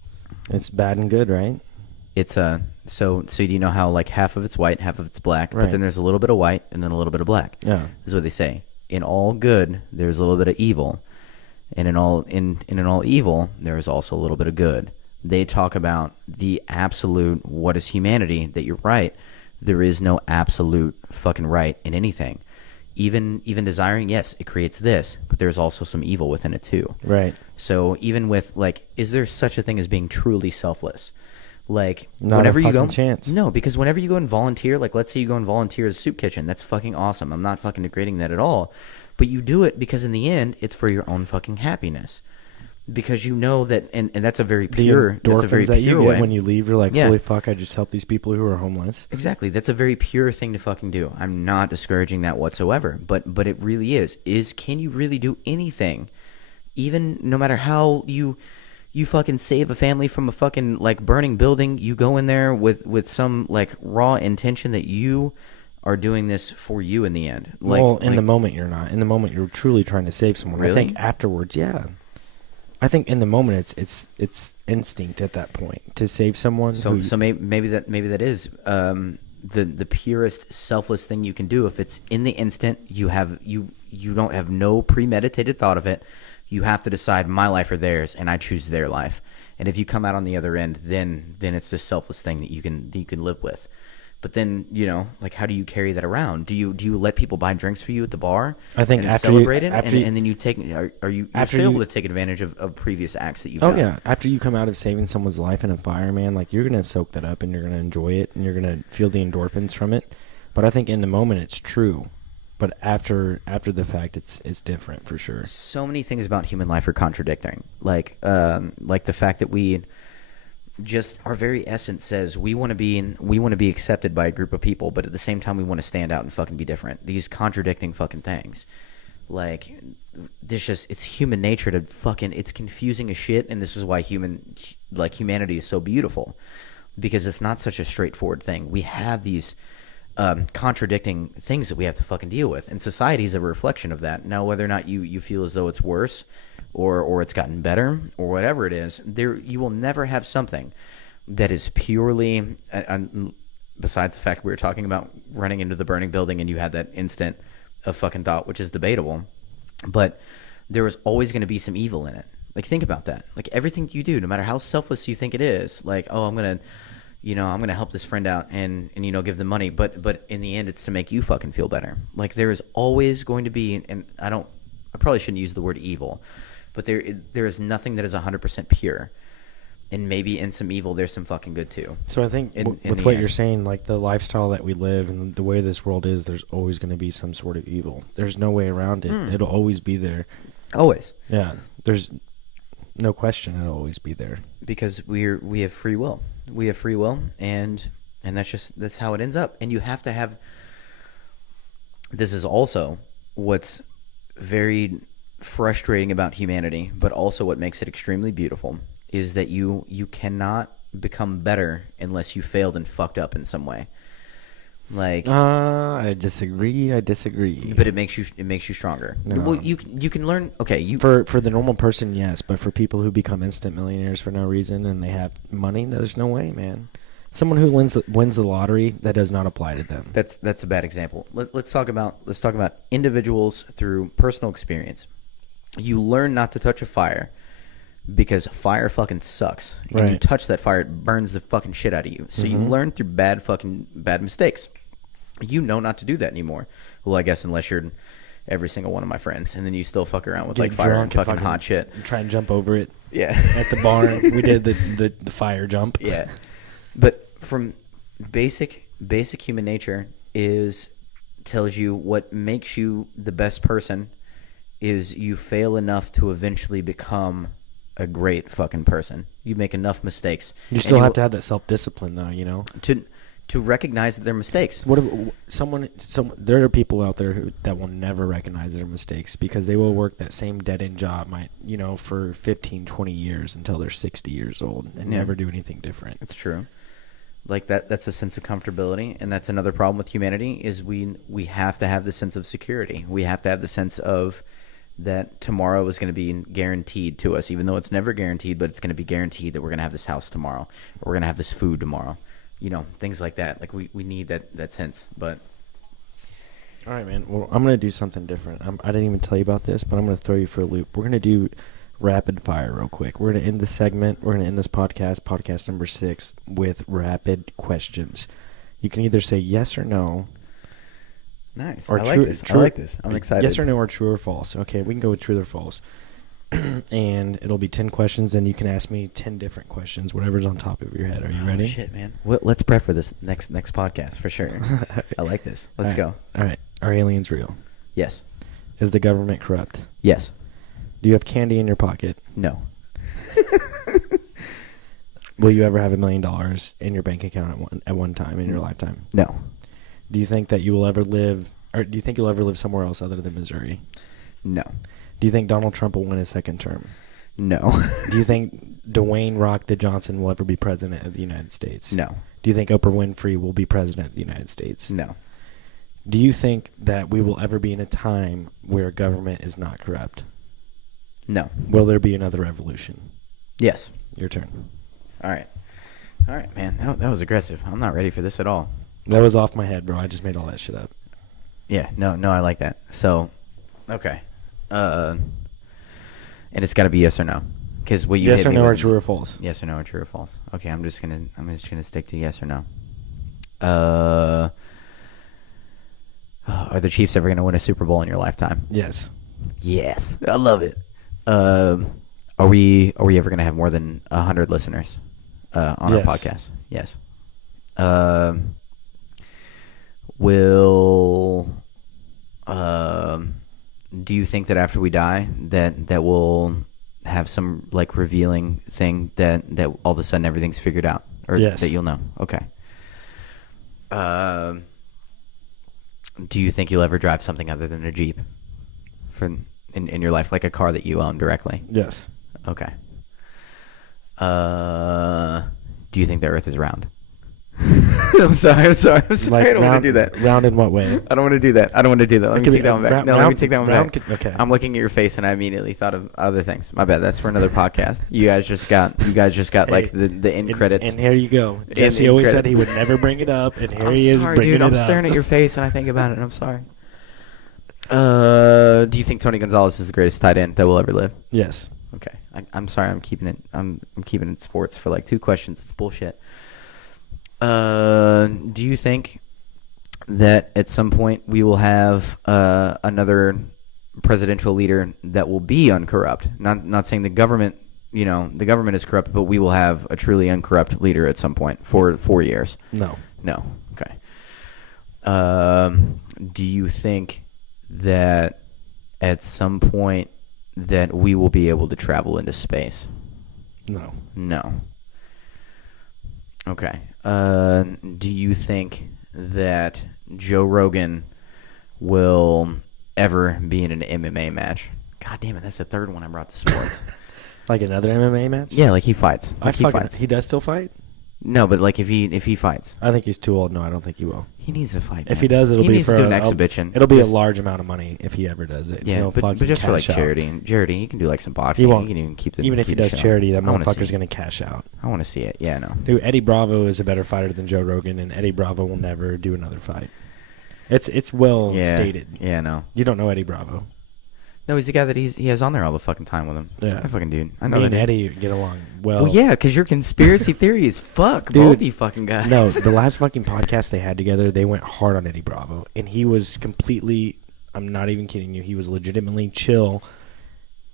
It's bad and good, right? It's so do you know how like half of it's white, half of it's black, right. But then there's a little bit of white and then a little bit of black. Yeah, is what they say. In all good, there's a little bit of evil, and in all evil, there is also a little bit of good. They talk about the absolute what is humanity. That you're right. There is no absolute fucking right in anything. Even desiring, yes, it creates this, but there's also some evil within it too. Right. So even with like, is there such a thing as being truly selfless? Like, not whenever a you go, chance. No, because whenever you go and volunteer, like let's say you go and volunteer at a soup kitchen, that's fucking awesome. I'm not fucking degrading that at all, but you do it because in the end, it's for your own fucking happiness. Because you know that, and that's a very pure, the endorphins that's a very that you pure get way. when you leave, you're like, Yeah. holy fuck, I just helped these people who are homeless. Exactly, that's a very pure thing to fucking do. I'm not discouraging that whatsoever, but it really is. Can you really do anything, even no matter how you fucking save a family from a fucking like burning building? You go in there with some like raw intention that you are doing this for you in the end. In the moment you're not. In the moment you're truly trying to save someone. Really? I think afterwards, yeah. I think in the moment it's instinct at that point to save someone. So maybe that is the purest selfless thing you can do. If it's in the instant, you don't have no premeditated thought of it. You have to decide my life or theirs, and I choose their life. And if you come out on the other end, then it's this selfless thing that you can live with. But then, like, how do you carry that around? Do you let people buy drinks for you at the bar? I think and after celebrate it, and then you take. Are you still able to take advantage of previous acts that you've done? Oh yeah, after you come out of saving someone's life in a fire, man, like you're gonna soak that up and you're gonna enjoy it and you're gonna feel the endorphins from it. But I think in the moment it's true, but after the fact it's different for sure. So many things about human life are contradicting, like the fact that we. Just our very essence says we want to be accepted by a group of people, but at the same time we want to stand out and fucking be different. These contradicting fucking things, like it's human nature to fucking, it's confusing as shit, and this is why humanity is so beautiful, because it's not such a straightforward thing. We have these contradicting things that we have to fucking deal with, and society is a reflection of that. Now, whether or not you feel as though it's worse. Or it's gotten better, or whatever it is, you will never have something that is purely, besides the fact we were talking about running into the burning building and you had that instant of fucking thought, which is debatable, but there is always going to be some evil in it. Like, think about that. Like, everything you do, no matter how selfless you think it is, like, oh, I'm going to help this friend out and give them money, but in the end, it's to make you fucking feel better. Like, there is always going to be, and I probably shouldn't use the word evil, but there is nothing that is 100% pure, and maybe in some evil there's some fucking good too. So I think with what you're saying, like the lifestyle that we live and the way this world is, there's always going to be some sort of evil. There's no way around it. It'll always be there. Always. Yeah. There's no question it'll always be there. Because we have free will. We have free will, and that's how it ends up. And you have to have. This is also what's very frustrating about humanity, but also what makes it extremely beautiful, is that you cannot become better unless you failed and fucked up in some way. Like, I disagree. but it makes you stronger. No. Well, you can learn. Okay, for the normal person, yes, but for people who become instant millionaires for no reason and they have money, there's no way, man. Someone who wins the lottery, that does not apply to them. That's a bad example. Let's talk about individuals through personal experience. You learn not to touch a fire because fire fucking sucks. And Right. you touch that fire, it burns the fucking shit out of you. So you learn through bad mistakes. You know not to do that anymore. Well, I guess unless you're every single one of my friends, and then you still fuck around with Get like fire and drunk fucking hot shit. Try and jump over it. Yeah. At the barn, we did the fire jump. Yeah. But from basic human nature tells you what makes you the best person is you fail enough to eventually become a great fucking person. You make enough mistakes. You still have to have that self-discipline, though, you know? To recognize that they're mistakes. What there are people out there that will never recognize their mistakes because they will work that same dead-end job, for 15, 20 years until they're 60 years old and never do anything different. It's true. Like that's a sense of comfortability, and that's another problem with humanity is we have to have the sense of security. We have to have the sense of that tomorrow is going to be guaranteed to us, even though it's never guaranteed, but it's going to be guaranteed that we're going to have this house tomorrow, or we're going to have this food tomorrow. Things like that. Like we need that sense. But all right, man. Well, I'm going to do something different. I didn't even tell you about this, but I'm going to throw you for a loop. We're going to do rapid fire real quick. We're going to end this segment. We're going to end this podcast number 6, with rapid questions. You can either say yes or no. Nice. Or I like this. I'm excited. Yes or no, or true or false. Okay, we can go with true or false. And it'll be 10 questions, and you can ask me 10 different questions, whatever's on top of your head. Are you ready? Oh, shit, man. Well, let's prep for this next podcast for sure. I like this. Let's go. All right. Are aliens real? Yes. Is the government corrupt? Yes. Do you have candy in your pocket? No. Will you ever have $1 million in your bank account at one time in your lifetime? No. Do you think that you will ever live, or do you think you'll ever live somewhere else other than Missouri? No. Do you think Donald Trump will win his second term? No. Do you think Dwayne Rock the Johnson will ever be president of the United States? No. Do you think Oprah Winfrey will be president of the United States? No. Do you think that we will ever be in a time where government is not corrupt? No. Will there be another revolution? Yes. Your turn. All right, man. That was aggressive. I'm not ready for this at all. That was off my head, bro. I just made all that shit up. Yeah. No. I like that. So, okay. And it's got to be yes or no. Because what you yes hit or me no, or with- true or false? Yes or no, or true or false. Okay, I'm just gonna stick to yes or no. Are the Chiefs ever gonna win a Super Bowl in your lifetime? Yes. Yes, I love it. Are we ever gonna have more than 100 listeners on our Yes. podcast? Yes. Will do you think that after we die that we'll have some like revealing thing that all of a sudden everything's figured out, or Yes. that you'll know? Okay. Do you think you'll ever drive something other than a Jeep in your life, like a car that you own directly? Yes. Okay. Do you think the Earth is round? I'm sorry. Like I don't want to do that. Round in what way? I don't want to do that. Let me take that one back. Let me take that one back. Okay. I'm looking at your face and I immediately thought of other things. My bad. That's for another podcast. You guys just got like the end credits. And here you go. Jesse always said he would never bring it up, and here he is bringing it up. I'm staring at your face and I think about it and I'm sorry. Do you think Tony Gonzalez is the greatest tight end that will ever live? Yes. Okay. I'm sorry. I'm keeping it sports for like 2 questions. It's bullshit. Do you think that at some point we will have another presidential leader that will be uncorrupt? Not saying the government is corrupt, but we will have a truly uncorrupt leader at some point for 4 years. No. Okay. Do you think that at some point that we will be able to travel into space? No. Okay. Do you think that Joe Rogan will ever be in an MMA match? God damn it, that's the third one I brought to sports. Like another MMA match? Yeah, like he fights. Like he fights. He does still fight? No, but like if he fights, I think he's too old. No, I don't think he will. he needs to fight. If man. he does, it'll he be needs for to do an exhibition. It'll be a Just- large amount of money if he ever does it. Yeah, He'll but fucking just for like cash out. charity, he can do like some boxing. He won't. can even keep the Even if he keep the does shit on. charity, that I wanna see motherfucker's it. gonna cash out. I want to see it. Yeah, no. Dude, Eddie Bravo is a better fighter than Joe Rogan, and Eddie Bravo will never do another fight. It's well stated. Yeah, no. You don't know Eddie Bravo. No, he's the guy that he has on there all the fucking time with him. Yeah. That fucking dude. I know Me that and dude. Eddie get along well. Well, yeah, because your conspiracy theories. Fuck, Dude, both you fucking guys. No, the last fucking podcast they had together, they went hard on Eddie Bravo, and he was completely. I'm not even kidding you. He was legitimately chill.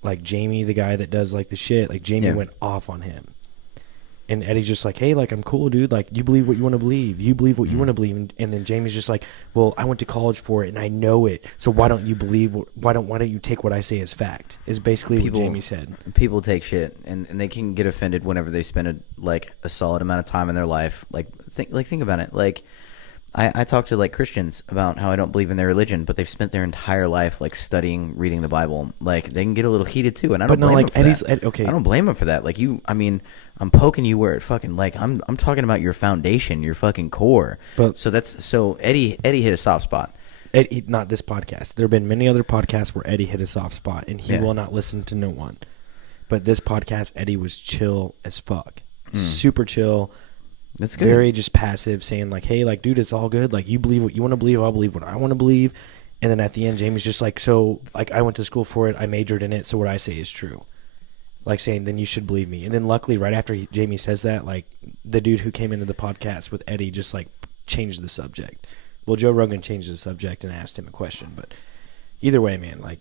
Like Jamie, the guy that does like the shit, like Jamie went off on him. And Eddie's just like, hey, like, I'm cool, dude. Like, you believe what you want to believe. You believe what you want to believe. And then Jamie's just like, well, I went to college for it, and I know it. So why don't you believe? Why don't you take what I say as fact? Is basically what Jamie said. People take shit, and they can get offended whenever they spend a solid amount of time in their life. Think about it. Like, I talk to like Christians about how I don't believe in their religion, but they've spent their entire life like studying, reading the Bible. Like they can get a little heated too, and I don't blame them for that. Okay. I don't blame them for that. Like I'm poking you where it fucking like I'm talking about your foundation, your fucking core. But so Eddie hit a soft spot. Not this podcast. There have been many other podcasts where Eddie hit a soft spot, and he will not listen to no one. But this podcast, Eddie was chill as fuck, super chill. That's good. Very just passive, saying like, "Hey, like, dude, it's all good. Like, you believe what you want to believe. I'll believe what I want to believe." And then at the end, Jamie's just like, "So, like, I went to school for it. I majored in it. So what I say is true." Like saying, "Then you should believe me." And then luckily, right after Jamie says that, like, the dude who came into the podcast with Eddie just like changed the subject. Well, Joe Rogan changed the subject and asked him a question, but either way, man, like,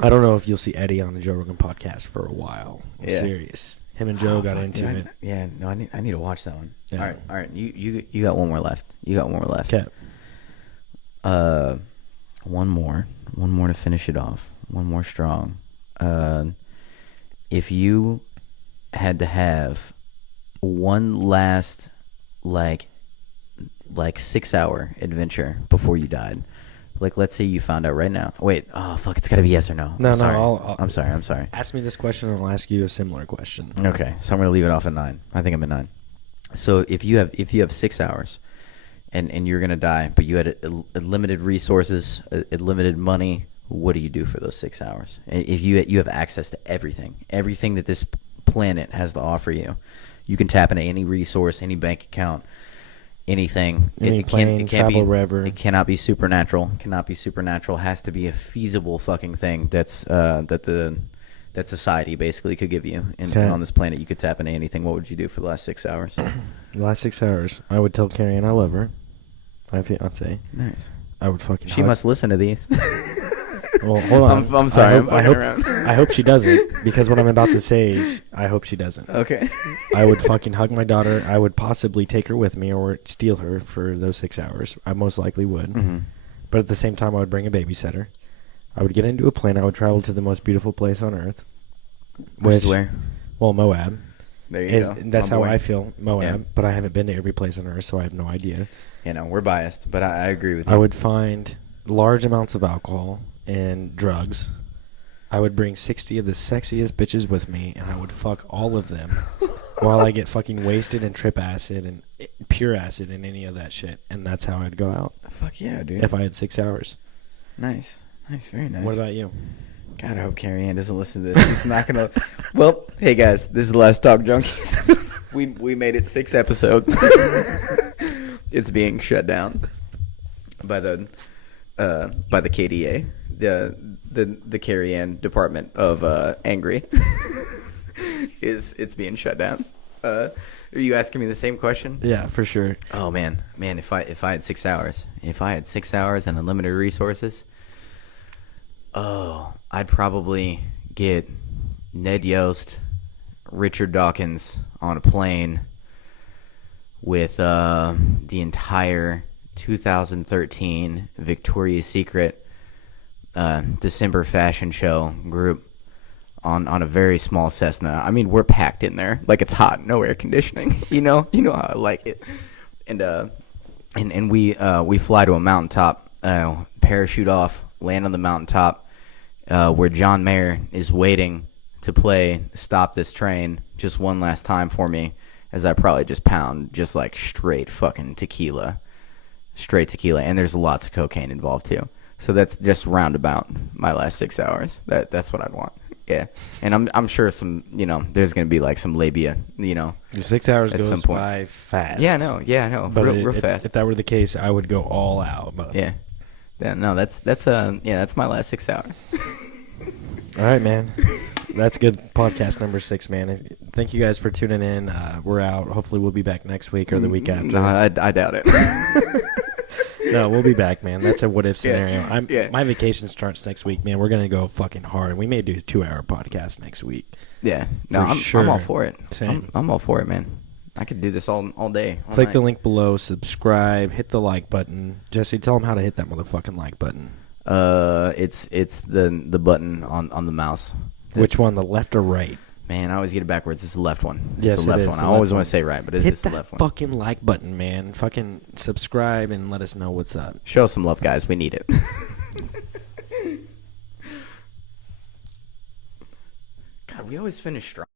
I don't know if you'll see Eddie on the Joe Rogan podcast for a while. I'm serious. Him and Joe got into it. Yeah, no, I need to watch that one. Yeah. All right. You got one more left. Okay. One more to finish it off. One more strong. If you had to have one last like 6-hour adventure before you died, like let's say you found out right now. Wait, oh fuck, it's gotta be yes or no. No, I'm sorry. I'll I'm sorry. ask me this question, and I'll ask you a similar question. Okay, so I'm gonna leave it off at 9. I think I'm at 9. So if you have 6 hours, and you're gonna die, but you had a limited resources, a limited money, what do you do for those 6 hours? If you have access to everything that this planet has to offer you, you can tap into any resource, any bank account, anything. Any plane, travel wherever. It cannot be supernatural. It has to be a feasible fucking thing that's that society basically could give you. And on this planet, you could tap into anything. What would you do for the last 6 hours? The last 6 hours, I would tell Carrie I love her. My fiance. Nice. I would fucking. She must listen to these. Well, hold on. I'm sorry. I hope she doesn't, because what I'm about to say is, I hope she doesn't. Okay. I would fucking hug my daughter. I would possibly take her with me or steal her for those 6 hours. I most likely would. Mm-hmm. But at the same time, I would bring a babysitter. I would get into a plane. I would travel to the most beautiful place on earth. Which is where? Well, Moab. There you go. That's how I feel, Moab. Yeah. But I haven't been to every place on earth, so I have no idea. You know, we're biased, but I agree with you. I would find large amounts of alcohol and drugs. I would bring 60 of the sexiest bitches with me, and I would fuck all of them while I get fucking wasted and trip acid and pure acid and any of that shit. And that's how I'd go out. Fuck yeah, dude. If I had 6 hours. Nice, very nice. What about you? God, I hope Carrie Ann doesn't listen to this. She's not gonna. Well, hey guys, this is the last Talk Junkies. we made it 6 episodes. It's being shut down by the KDA, the Carrie Ann Department of Angry. It's being shut down. Are you asking me the same question? Yeah, for sure. Oh man, if I had 6 hours, and unlimited resources, I'd probably get Ned Yost, Richard Dawkins on a plane with the entire 2013 Victoria's Secret December fashion show group on a very small Cessna. I mean, we're packed in there like it's hot, no air conditioning. You know how I like it. And we fly to a mountaintop, parachute off, land on the mountaintop, where John Mayer is waiting to play Stop This Train just one last time for me, as I probably just pound just like straight fucking tequila. Straight tequila. And there's lots of cocaine involved too. So that's just roundabout my last 6 hours. That's what I'd want. Yeah. And I'm sure some, there's going to be like some labia, Your 6 hours at goes some point. by fast. Yeah, I know. But real fast. If that were the case, I would go all out. But. Yeah. No, that's my last 6 hours. All right, man. That's good. Podcast number 6, man. Thank you guys for tuning in. We're out. Hopefully, we'll be back next week or the week after. No, I doubt it. No, we'll be back, man. That's a what if scenario. Yeah. My vacation starts next week, man. We're gonna go fucking hard. We may do a 2-hour podcast next week. Yeah. No, I'm all for it. Same. I'm all for it, man. I could do this all day. All Click night. the link below. Subscribe. Hit the like button. Jesse, tell them how to hit that motherfucking like button. It's the button on the mouse. Which one, the left or right? Man, I always get it backwards. It's the left one. Yes, it's the left it is one. the I always left want one. to say right, but Hit it's the that left one. fucking like button, man. Fucking subscribe and let us know what's up. Show us some love, guys. We need it. God, we always finish strong.